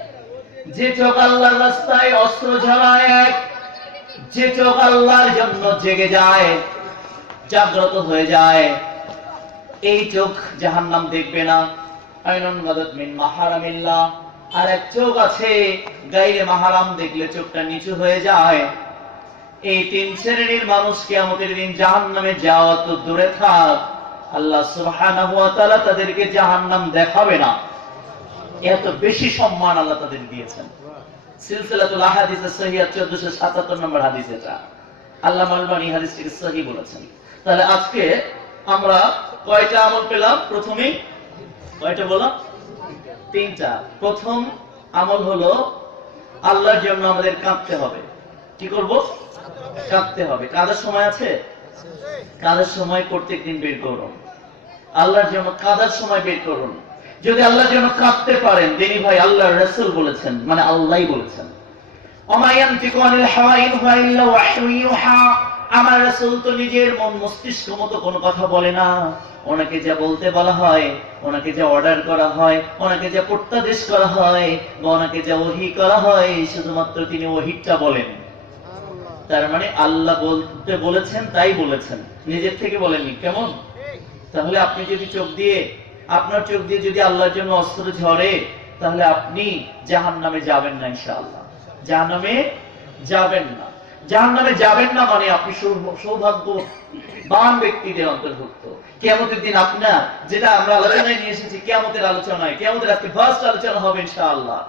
যে চোখ আল্লাহর রাস্তায় অস্ত্র ঝরায়, যে চোখ আল্লাহর জন্য জেগে যায়, জাগ্রত হয়ে যায়, এই চোখ জাহান্নাম দেখবে না। আইনুন গাদাত মিন মাহারামিল্লাহ, আর এক চোখ আছে গায়রে মাহারাম দেখলে চোখটা নিচু হয়ে যায়। এই তিন শ্রেণীর মানুষ কিয়ামতের দিন জাহান্নামে যাওয়া তো দূরে থাক, আল্লাহ সুবহানাহু ওয়া তাআলা তাদেরকে জাহান্নাম দেখাবে না। এত বেশি সম্মান আল্লাহ তাদের দিয়েছেন। সিলসিলাতুল আহাদিস সহিহ 1477 নম্বর হাদিস এটা। আল্লামা আলবানী হাদিসটিকে সহিহ বলেছেন। তাহলে আজকে আমরা কয়টা আমল পেলাম? প্রথমেই কয়টা বললাম? তিনটা। প্রথম আমল হলো আল্লাহর জন্য আমাদের কাঁদতে হবে। কি করব? কাঁদতে হবে। কাঁদার সময় আছে? কাঁদার সময় প্রত্যেকদিন বের করুন, আল্লাহর জন্য কাঁদার সময় বের করুন। যদি আল্লাহর জন্য কাঁদতে পারেন, দিনী ভাই, আল্লাহর রাসূল বলেছেন, মানে আল্লাহই বলেছেন, ওমা ইয়ানতিকু আনিল হাওয়া ইন হুয়া ইল্লা ওয়াহয়ুন ইউহা, আমার রাসূল তো নিজের মন মস্তিষ্ক মতো কোনো কথা বলে না। ওনাকে যা বলতে বলা হয়, ওনাকে যা অর্ডার করা হয়, ওনাকে যা প্রত্যাদেশ করা হয়, বা ওনাকে যা ওহী করা হয়, শুধুমাত্র তিনি ওহীটা বলেন। তার মানে আল্লাহ বলতে বলেছেন তাই বলেছেন, নিজের থেকে বলেননি। কেমন? তাহলে আপনি যদি আপনার চোখ দিয়ে যদি আল্লাহর জন্য অস্ত্র ঝরে, তাহলে আপনি জাহান্নামে যাবেন না ইনশাআল্লাহ। জাহান্নামে যাবেন না। জাহান্নামে যাবেন না মানে আপনি সৌভাগ্যবান ব্যক্তিদের অন্তর্ভুক্ত। কিয়ামতের দিন আপনার, যেটা আমরা আলোচনায় নিয়ে এসেছি, কিয়ামতের আলোচনায়, কিয়ামতের আজকে ফার্স্ট আলোচনা হবে ইনশাআল্লাহ।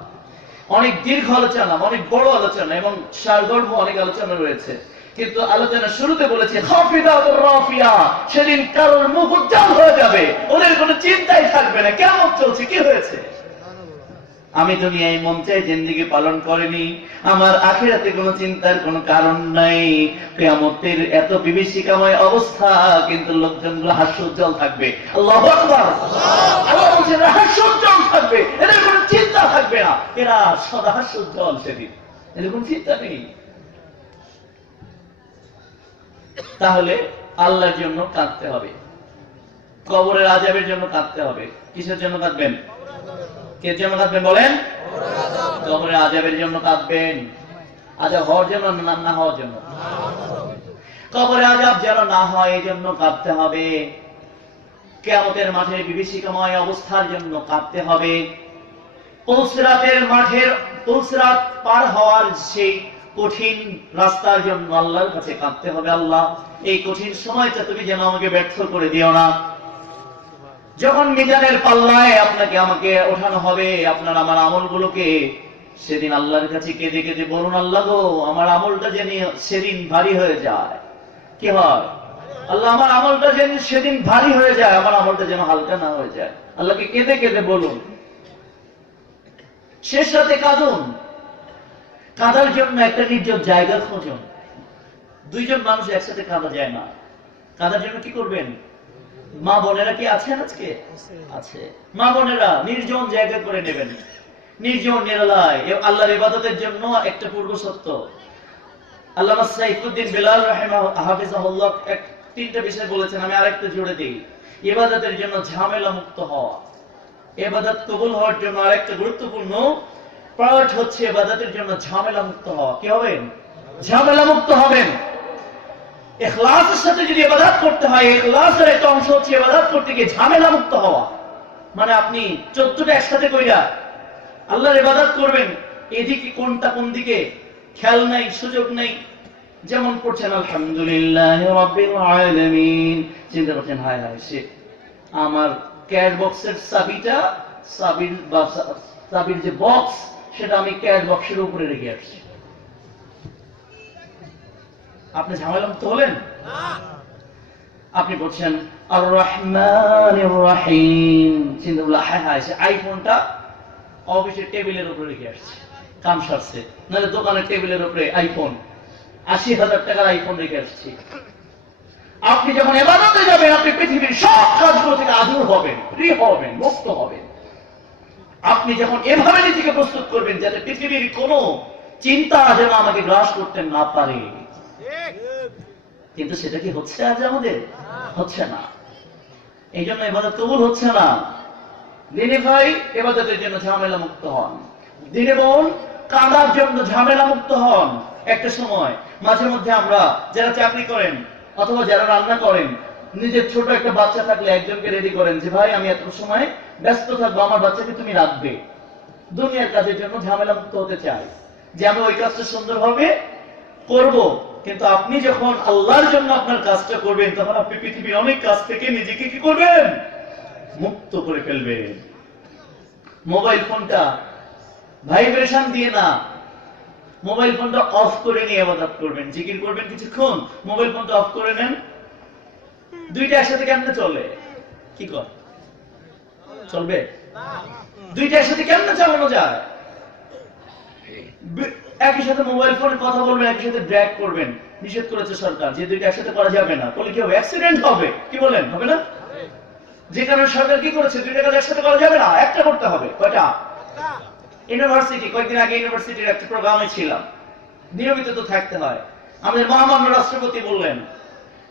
অনেক দীর্ঘ আলোচনা, অনেক বড় আলোচনা, এবং সারগর্ভ অনেক আলোচনা রয়েছে। কিন্তু আলোচনা শুরুতে বলেছে খাফিদাতুর রাফিয়া, সেদিন কারোর মুখ উজ্জ্বল হয়ে যাবে, ওদের কোনো চিন্তাই থাকবে না, কিয়ামত চলছে, কি হয়েছে? আমি দুনিয়ায় মন চাই জিন্দেগি পালন করিনি, আমার আখিরাতে কোনো চিন্তার কোনো কারণ নাই। কিয়ামতের এত বিভীষিকাময় অবস্থা, কিন্তু লোকজনগুলো হাস্যোজ্জ্বল থাকবে। আল্লাহু আকবার। আল্লাহ বলেন হাস্যোজ্জ্বল থাকবে, এদের কোনো চিন্তা থাকবে না, এরা সদা হাস্যোজ্জ্বল সেদিন, এদের কোনো চিন্তা নেই। তাহলে আল্লাহর জন্য কাঁদতে হবে, কবরের আযাবের জন্য কাঁদতে হবে। কিসের জন্য কাঁদবেন? কে জন্য কাঁদবেন বলেন? কবরের আযাবের জন্য কাঁদবেন। আযাব হওয়ার জন্য না না হওয়ার জন্য? কবরের আযাব যেন না হয় এই জন্য কাঁদতে হবে। কিয়ামতের মাঠে বিভীষিকাময় অবস্থার জন্য কাঁদতে হবে। পুলসিরাত পার হওয়ার সেই কঠিন রাস্তার জন্য আল্লাহর কাছে কাঁদতে হবে। আল্লাহ, এই কঠিন সময়টা তুমি যেন আমাকে ব্যর্থ করে দিও না। যখন মিজানের পাল্লায় আপনাকে আমাকে ওঠানো হবে, আপনার আমার আমলগুলোকে, সেদিন আল্লাহর কাছে কেঁদে কেঁদে বলুন, আল্লাহ গো, আমার আমলটা যেন সেদিন ভারী হয়ে যায়। কি হয়? আল্লাহ, আমার আমলটা যেন সেদিন ভারী হয়ে যায়, আমার আমলটা যেন হালকা না হয়ে যায়। আল্লাহকে কেঁদে কেঁদে বলুন, শেষ রাতে কাঁদুন। কাঁদার জন্য একটা নির্জন জায়গা খুঁজুন। দুইজন মানুষ একসাথে কাঁদা যায় না। কাঁদার জন্য কি করবেন? মা বোনেরা কি আছেন আজকে? আছে। মা বোনেরা নির্জন জায়গা করে নেবেন, নির্জন নিরালায় আল্লাহর ইবাদতের জন্য একটা পূর্ব সত্য। আল্লামা সাইফুদ্দিন বিলাল হাফিজাহুল্লাহ তিনটা বিষয় বলেছেন, আমি আরেকটা জুড়ে দিই। ইবাদতের জন্য ঝামেলা মুক্ত হওয়া। ইবাদত কবুল হওয়ার জন্য আরেকটা গুরুত্বপূর্ণ পার্ট হচ্ছে ইবাদতের জন্য ঝামেলা মুক্ত হওয়া। কি হবেন? ঝামেলা মুক্ত হবেন। ইখলাসের সাথে যদি ইবাদত করতে হয়, ইখলাসের একটা অংশ হচ্ছে ইবাদত করতে গিয়ে ঝামেলা মুক্ত হওয়া। মানে আপনি 14টা একসাথে কইরা আল্লাহর ইবাদত করবেন, এদিকে কোনটা কোন দিকে খেয়াল নাই, সুযোগ নাই। যেমন পড়ছেন আলহামদুলিল্লাহি রাব্বিল আলামিন, চিন্তা করছেন হায় হায় সে আমার ক্যাশ বক্সের চাবির যে বক্স, সেটা আমি ক্যাশ বক্সের উপরে রেখে আসছি। আপনি ঝামেলা মুক্ত হলেন? আপনি বলছেন আর রহমানির রহিম, চিন্তা করলেন হায় হায় সে আইফোনটা অফিসের টেবিলের উপরে রেখে আসছে, কাম সারছে। নাহলে দোকানের টেবিলের উপরে আইফোন, 80,000 টাকার আইফোন রেখে আসছি। আপনি যখন ইবাদতে যাবেন, আপনি পৃথিবীর সব কাজগুলো থেকে আদূর হবেন, ফ্রি হবেন, মুক্ত হবেন। আপনি যখন এভাবে নিজেকে প্রস্তুত করবেন যাতে পৃথিবীর কোনো চিন্তা যেন আমাকে গ্রাস করতে না পারে। কিন্তু সেটা কি হচ্ছে আজ আমাদের? হচ্ছে না। এই জন্য ইবাদত কবুল হচ্ছে না। দিনে ভাই ইবাদতের জন্য ঝামেলা মুক্ত হন, দিনে বোন কাঁদার জন্য ঝামেলা মুক্ত হন। একটা সময় মাঝে মধ্যে আমরা যারা চাকরি করেন অথবা যারা রান্না করেন, নিজের ছোট একটা বাচ্চা থাকলে একজনকে রেডি করেন যে ভাই আমি এত সময় ব্যস্ত থাকবো, আমার বাচ্চাকে তুমি রাখবে। দুনিয়ার কাজের জন্য ঝামেলা মুক্ত হতে চাই যে আমি ওই কাজটা সুন্দরভাবে করব। কিন্তু আপনি যখন আল্লাহর জন্য আপনার কাজটা করবেন, তখন আপনি পৃথিবীর অনেক কাজ থেকে নিজেকে কি করবেন? মুক্ত করে ফেলবেন। মোবাইল ফোনটা ভাইব্রেশন দিয়ে না, মোবাইল ফোনটা অফ করে নিয়ে ইবাদত করবেন, জিকির করবেন কিছুক্ষণ, মোবাইল ফোনটা অফ করে নেন। দুইটা একসাথে কেমনে চলে? কি কর চলবে? দুইটা একসাথে কেমনে চালানো যায়? একই সাথে মোবাইল ফোনে কথা বলবেন, একই সাথে ড্র্যাগ করবেন, নিষেধ করেছে সরকার যে দুইটা একসাথে করা যাবে না। বলে কি হবে? অ্যাক্সিডেন্ট হবে। কি বলেন? হবে না? যে কারণে সরকার কি করেছে, দুইটা কাজ একসাথে করা যাবে না, একটা করতে হবে। কয়টা? ইউনিভার্সিটি, কয়েকদিন আগে ইউনিভার্সিটির একটা প্রোগ্রামে ছিলাম, নিয়মিত তো থাকতে হয়। আমাদের মহামান্য রাষ্ট্রপতি বললেন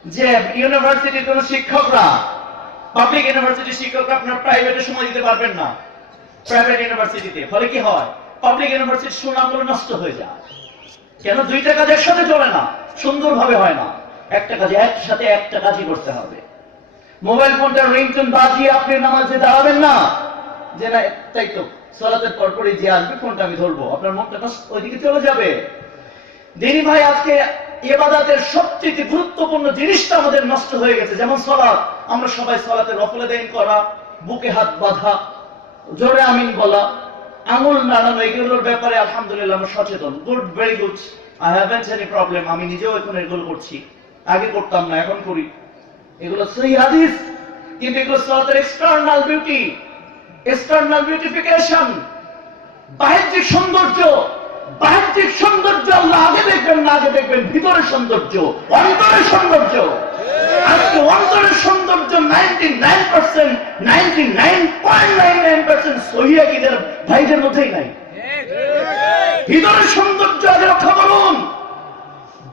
যে ইউনিভার্সিটির কোন শিক্ষকরা, পাবলিক ইউনিভার্সিটির শিক্ষকরা আপনার প্রাইভেটে সময় দিতে পারবেন না প্রাইভেট ইউনিভার্সিটিতে। ফলে কি হয়? পাবলিক ইউনিভার্সিটির সুনামগুলো নষ্ট হয়ে যায়। কেন? দুইটা কাজ একসাথে চলে না, সুন্দরভাবে হয় না। একটা কাজ একসাথে একটা কাজই করতে হবে। মোবাইল ফোনটা রিংটোন বাজিয়ে আপনি নামাজে দাঁড়াবেন না যে না তাই তো সালাতের পরপরই যে আসবে ফোনটা আমি ধরবো, আপনার মনটা ওইদিকে চলে যাবে। দিনী ভাই, আজকে ইবাদতের সবচেয়ে গুরুত্বপূর্ণ জিনিসটা আমাদের নষ্ট হয়ে গেছে। যেমন সালাত, আমরা সবাই সালাতে রফলদাইন করা, বুকে হাত বাঁধা, জোরে আমিন বলা, আঙুল নাড়ানো, এগুলোর ব্যাপারে আলহামদুলিল্লাহ আমরা সচেতন। Good, very good, I haven't any problem. আমি নিজেও এখন এগুলো করছি, আগে করতাম না, এখন করি। এগুলো সহিহ হাদিস, কিন্তু এগুলো সালাতের এক্সটার্নাল বিউটি, এক্সটার্নাল বিউটিফিকেশন, বাহ্যিক সৌন্দর্য। বাহ্যিক সৌন্দর্য আল্লাহ আগে দেখবেন না, আগে দেখবেন ভিতরের সৌন্দর্য, অন্তরের সৌন্দর্য। আজকে অন্তরের সৌন্দর্য 99%, 99.99% সহিহ আকীদার ভাইদের মধ্যেই নাই। ভিতরের সৌন্দর্য আগে রক্ষা করুন,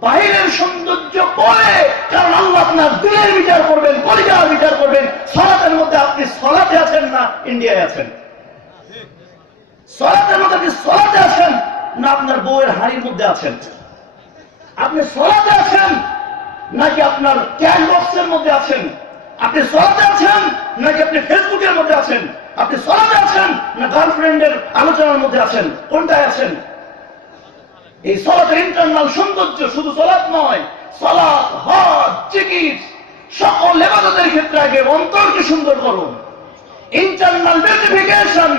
বাইরের সৌন্দর্য পরে। কারণ আল্লাহ আপনার দিলের বিচার করবেন, কলিজার বিচার করবেন। সালাতের মধ্যে আপনি সালাতে আছেন না ইন্ডিয়ায় আছেন? সালাতের মধ্যে আপনি সালাতে আছেন না আপনার বউয়ের হাড়ির মধ্যে আছেন? আপনি সালাতে আছেন নাকি আপনার ক্যাশ বক্সের মধ্যে আছেন? আপনি সালাতে আছেন নাকি আপনি ফেসবুকের মধ্যে আছেন? আপনি সালাতে আছেন না গার্লফ্রেন্ডের আলোচনার মধ্যে আছেন? কোনটায় আছেন? এই সালাতের ইন্টারনাল সৌন্দর্য শুধু সালাত নয়, সালাত, হজ, জিকির, সকল ইবাদতের ক্ষেত্রে আগে অন্তরকে সুন্দর করুন। ইন্টারনাল বিউটিফিকেশন,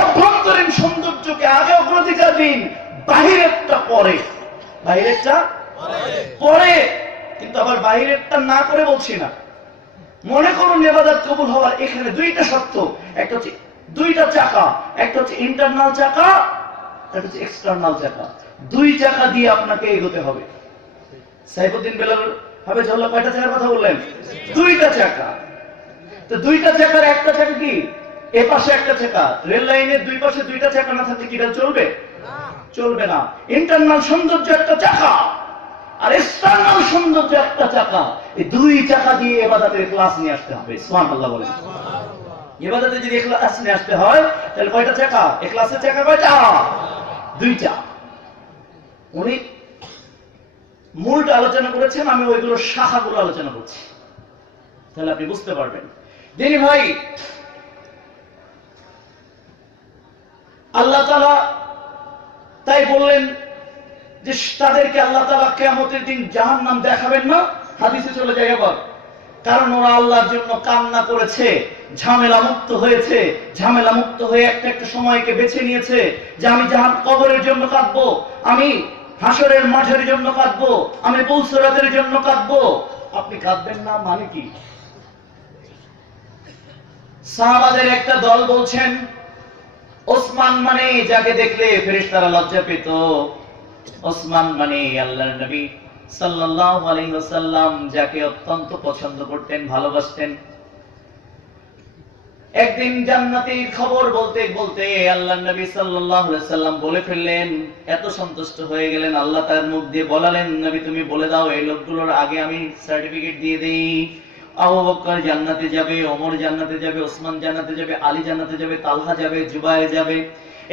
অভ্যন্তরীণ সৌন্দর্যকে আগে অগ্রাধিকার দিন, বাহিরেরটা পরে। বাহিরেরটা পরে, কিন্তু আবার বাহিরেরটা না করে বলছি না। মনে করুন ইবাদত কবুল হওয়ার এখানে দুইটা শর্ত, একটা হচ্ছে দুইটা চাকা, একটা হচ্ছে ইন্টারনাল চাকা, একটা হচ্ছে এক্সটার্নাল চাকা। দুই চাকা দিয়ে আপনাকে এগোতে হবে। সাইফুদ্দিন বেলাল হাফেজাহুল্লাহ কয়টা চাকার কথা বললেন? দুইটা চাকা। তো দুইটা চাকার একটা চাকা কি, এ পাশে একটা চাকা, রেল লাইনের দুই পাশে দুইটা চাকা না থাকলে কি রেল চলবে? চলবে না। ইন্টারনাল সৌন্দর্য একটা চাকা আর এক্সটার্নাল সৌন্দর্য একটা চাকা, এই দুই চাকা দিয়ে ইবাদতের ইখলাস নিয়ে আসতে হবে। সুবহানাল্লাহ বলেন। ইবাদতে যদি ইখলাস নিয়ে আসতে হয় তাহলে কয়টা চাকা? ইখলাসের চাকা কয়টা? দুইটা। উনি মূলটা আলোচনা করেছেন, আমি ওইগুলো শাখাগুলো আলোচনা করছি, তাহলে আপনি বুঝতে পারবেন। দিনী ভাই, আল্লাহ তাআলা তাই বললেন যে তাদেরকে আল্লাহ তাআলা কিয়ামতের দিন জাহান্নাম দেখাবেন না। হাদিসে চলে যায় আবার, কারণ ওরা আল্লাহর জন্য কান্না করেছে, ঝামেলা মুক্ত হয়েছে, ঝামেলা মুক্ত হয়ে একটা একটা সময়কে বেছে নিয়েছে যে আমি কবরের জন্য কাঁদবো, আমি হাসরের মাঠের জন্য কাঁদবো, আমি পুলসরাতের জন্য কাঁদবো। আপনি কাঁদবেন না মানে কি? সাহাবাদের একটা দল বলছেন ওসমান মানে যাকে দেখলে ফেরেশতারা লজ্জা পেত, ওসমান মানে আল্লাহর নবী সাল্লাল্লাহু আলাইহি ওয়াসাল্লাম যাকে অত্যন্ত পছন্দ করতেন, ভালোবাসতেন। একদিন জান্নাতের খবর বলতে বলতে আল্লাহর নবী সাল্লাল্লাহু আলাইহি ওয়াসাল্লাম বলে ফেললেন, এত সন্তুষ্ট হয়ে গেলেন, আল্লাহ তার মুখ দিয়ে বলালেন, নবী তুমি বলে দাও এই লোকগুলোর আগে আমি সার্টিফিকেট দিয়ে দেই। আবু বকর জান্নাতে যাবে, ওমর জান্নাতে যাবে, ওসমান জান্নাতে যাবে, আলী জান্নাতে যাবে, তালহা যাবে, জুবাইর যাবে।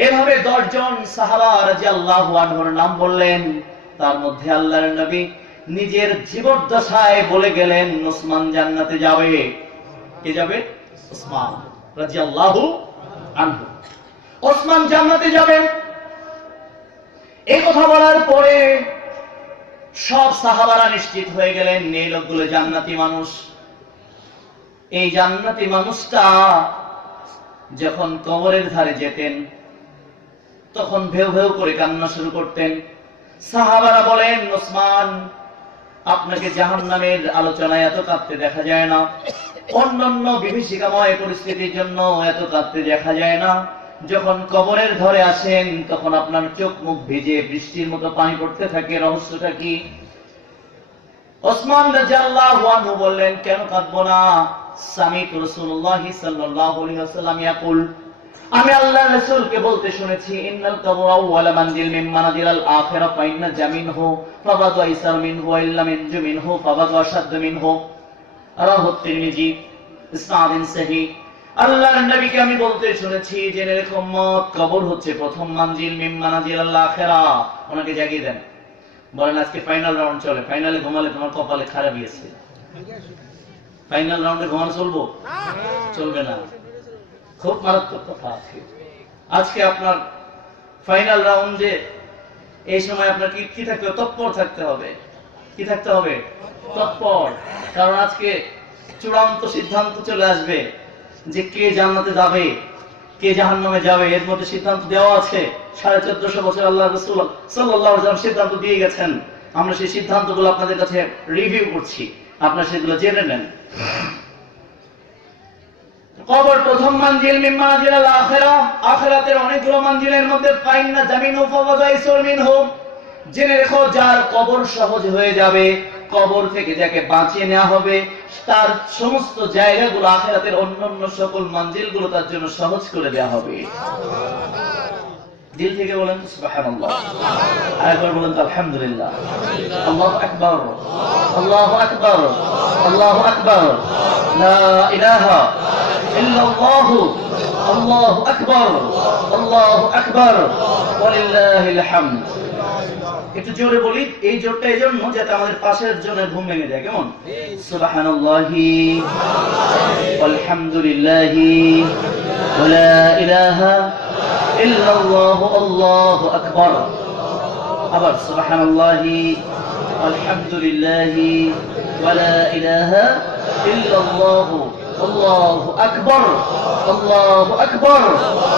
এভাবে 10 জন সাহাবা রাদিয়াল্লাহু আনহুর নাম বললেন। তার মধ্যে আল্লাহর নবী নিজের জীবদ্দশায় বলে গেলেন ওসমান জান্নাতে যাবে। কে যাবে? ওসমান রাদিয়াল্লাহু আনহু। ওসমান জান্নাতে যাবে। এই কথা বলার পরে সব সাহাবারা নিশ্চিত হয়ে গেলেন এই লোকগুলো জান্নাতি মানুষ। এই জান্নাতি মানুষটা যখন কবরের ধারে যেতেন তখন ভেউ ভেউ করে কান্না শুরু করতেন। সাহাবারা বলেন, ওসমান আপনাকে জাহান্নামের আলোচনায় এত কাঁদতে দেখা যায় না, অন্যান্য বিভীষিকাময় পরিস্থিতির জন্য এত কাঁদতে দেখা যায় না, যখন কবরের ঘরে আসেন তখন আপনার চোখ মুখ ভিজে বৃষ্টির মতো পানি পড়তে থাকে, রহস্যটা কি? ওসমান রাদিয়াল্লাহু আনহু বললেন, কেন কাঁদবো না? সামি'তু রাসূলুল্লাহ সাল্লাল্লাহু আলাইহি ওয়াসাল্লাম ইয়াকুল, আমি আল্লাহর রাসূলকে বলতে শুনেছি, ইন্নাল কবরা আউয়ালা মানজিল মিন মানাজিলাল আখিরা ফা ইন্না জামিনহু ফাবাদু আইসার মিনহু ওয়া ইল্লাম ইয়ানজু মিনহু ফাবাদু আশাদ্দু মিনহু। রাওয়াহু তিরমিজি ইসনাদিন সহিহ। আল্লাহর নবীকে আমি বলতে শুনেছি, জেনে রেখো উম্মত, কবর হচ্ছে প্রথম মানজিল মিন মানাজিলাল আখিরা। ওনাকে জাগিয়ে দেন, বলেন আজকে ফাইনাল রাউন্ড চলে, ফাইনালে ঘুমালে তোমার কপালে খারাপ হয়েছে। ফাইনাল রাউন্ডে ঘুমানো চলবো? চলবে না, খুব মারাত্মক কথা আছে। আজকে আপনার ফাইনাল রাউন্ডে এই সময় আপনার কি থাকতে হবে? তৎপর থাকতে হবে। কি থাকতে হবে? তৎপর। কারণ আজকে চূড়ান্ত সিদ্ধান্ত চলে আসবে যে কে জান্নাতে যাবে, কে জাহান্নামে যাবে। এর মধ্যে সিদ্ধান্ত দেওয়া আছে। 1450 বছর আল্লাহ রাসূল সাল্লাল্লাহু আলাইহি ওয়াসাল্লাম সিদ্ধান্ত দিয়ে গেছেন। আমরা সেই সিদ্ধান্তগুলো আপনাদের কাছে রিভিউ করছি, আপনারা সেগুলো জেনে নেন। কবর প্রথম মানজিল মিন মানাজিলাল আখিরা, আখিরাতের অনেকগুলো মানজিলের মধ্যে ফাইন্না জামিনহু ফাওয়াদাইসুর মিনহু। জেনে রেখো, যার কবর সহজ হয়ে যাবে, কবর থেকে যাকে বাঁচিয়ে নেওয়া হবে, তার সমস্ত জায়গাগুলো আখিরাতের অন্যান্য সকল মানজিলগুলো তার জন্য সহজ করে দেওয়া হবে। দিল থেকে বলেন সুবহানাল্লাহ, আরেকবার বলেন আলহামদুলিল্লাহ। আল্লাহু আকবার, আল্লাহু আকবার, আল্লাহু আকবার, লা ইলাহা ইল্লাল্লাহু, আল্লাহু আকবার, আল্লাহু আকবার, ওয়ালিল্লাহিল হামদ। একটু জোরে বলি, এই জোরটা এই জন্য যাতে আমাদের পাশের জনের ঘুম ভেঙে যায়। কেমন? সুবহানাল্লাহি আলহামদুলিল্লাহি ওয়া লা ইলাহা ইল্লাল্লাহু, আল্লাহু আকবার। আবার সুবহানাল্লাহি আলহামদুলিল্লাহি ওয়া লা ইলাহা ইল্লাল্লাহু, আল্লাহু আকবার, আল্লাহু আকবার,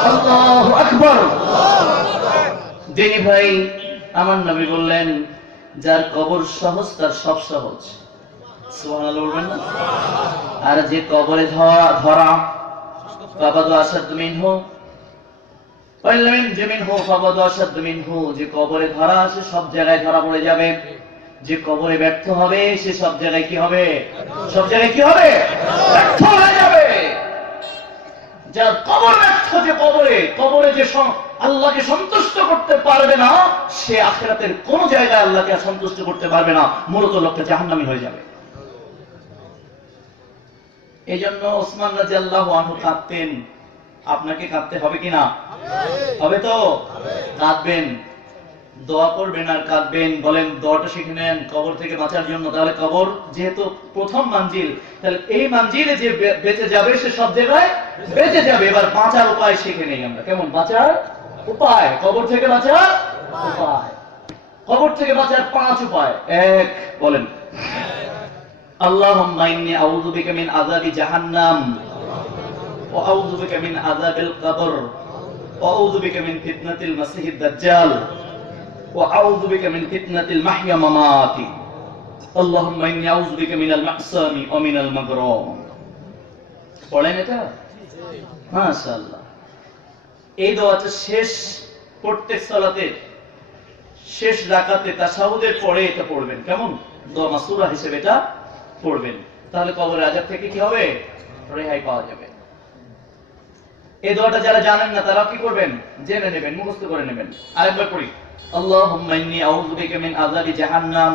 আল্লাহু আকবার। দিনী ভাই, আমার নবী বললেন, যার কবর সহজ তার সব সহজ। সুবহানাল্লাহ বলবেন না? আর যে কবরে ধরা, ফাবাদু আশাদ্দু মিনহু ওয়া ইল্লাম ইয়ানজু মিনহু ফাবাদু আশাদ্দু মিনহু। যে কবরে ধরা সে সব জায়গায় ধরা পড়ে যাবে, যে কবরে ব্যর্থ হবে সে সব জায়গায় কি হবে? সব জায়গায় কি হবে? ব্যর্থ হয়ে যাবে। যে কবরে কবরে যে আল্লাহকে সন্তুষ্ট করতে পারবে না, সে আখিরাতের কোন জায়গায় আল্লাহকে সন্তুষ্ট করতে পারবে না, মূলত লোকটা জাহান্নামী হয়ে যাবে। এই জন্য ওসমান রাদিয়াল্লাহু আনহু কাঁদতেন। আপনাকে কাঁদতে হবে কিনা? হবে তো? কাঁদবেন, দোয়া করবেন আর কাঁদবেন। বলেন দোয়াটা শিখে নেন কবর থেকে বাঁচার জন্য। তাহলে কবর যেহেতু প্রথম মানজিল, তাহলে এই মানজিলে যে বেঁচে যাবে সে সব জায়গায় বেঁচে যাবে। এবার বাঁচার উপায় শিখে নেই আমরা। কেমন বাঁচার উপায়? কবর থেকে বাঁচার উপায়। কবর থেকে বাঁচার 5 উপায়। এক, বলেন আল্লাহুম্মা ইন্নী আউযু বিকা মিন আযাবি জাহান্নাম ওয়া আউযু বিকা মিন আযাবিল কবর ওয়া আউযু বিকা মিন ফিতনাতিল মাসিহিদ দাজ্জাল ওয়া আউযু বিকা মিন ফিতনাতিল মাহইয়া মামাতি আল্লাহুম্মা ইন্নী আউযু বিকা মিনাল মাহসামি ওয়া মিনাল মাগরাম। পড়েন এটা? মাশাআল্লাহ। এই দোয়াটা শেষ প্রত্যেক সালাতে শেষ রাকাতে তাশাহুদের পরে এটা পড়বেন। কেমন? দোয়া মাসুরা হিসেবে এটা পড়বেন। তাহলে কবরের আযাব থেকে কি হবে? রেহাই পাওয়া যাবে। এই দোয়াটা যারা জানেন না তারা কি করবেন? জেনে নেবেন, মুখস্থ করে নেবেন। আরেকবার পড়ি আল্লাহুম্মা ইন্নী আউযু বিকা মিন আযাবি জাহান্নাম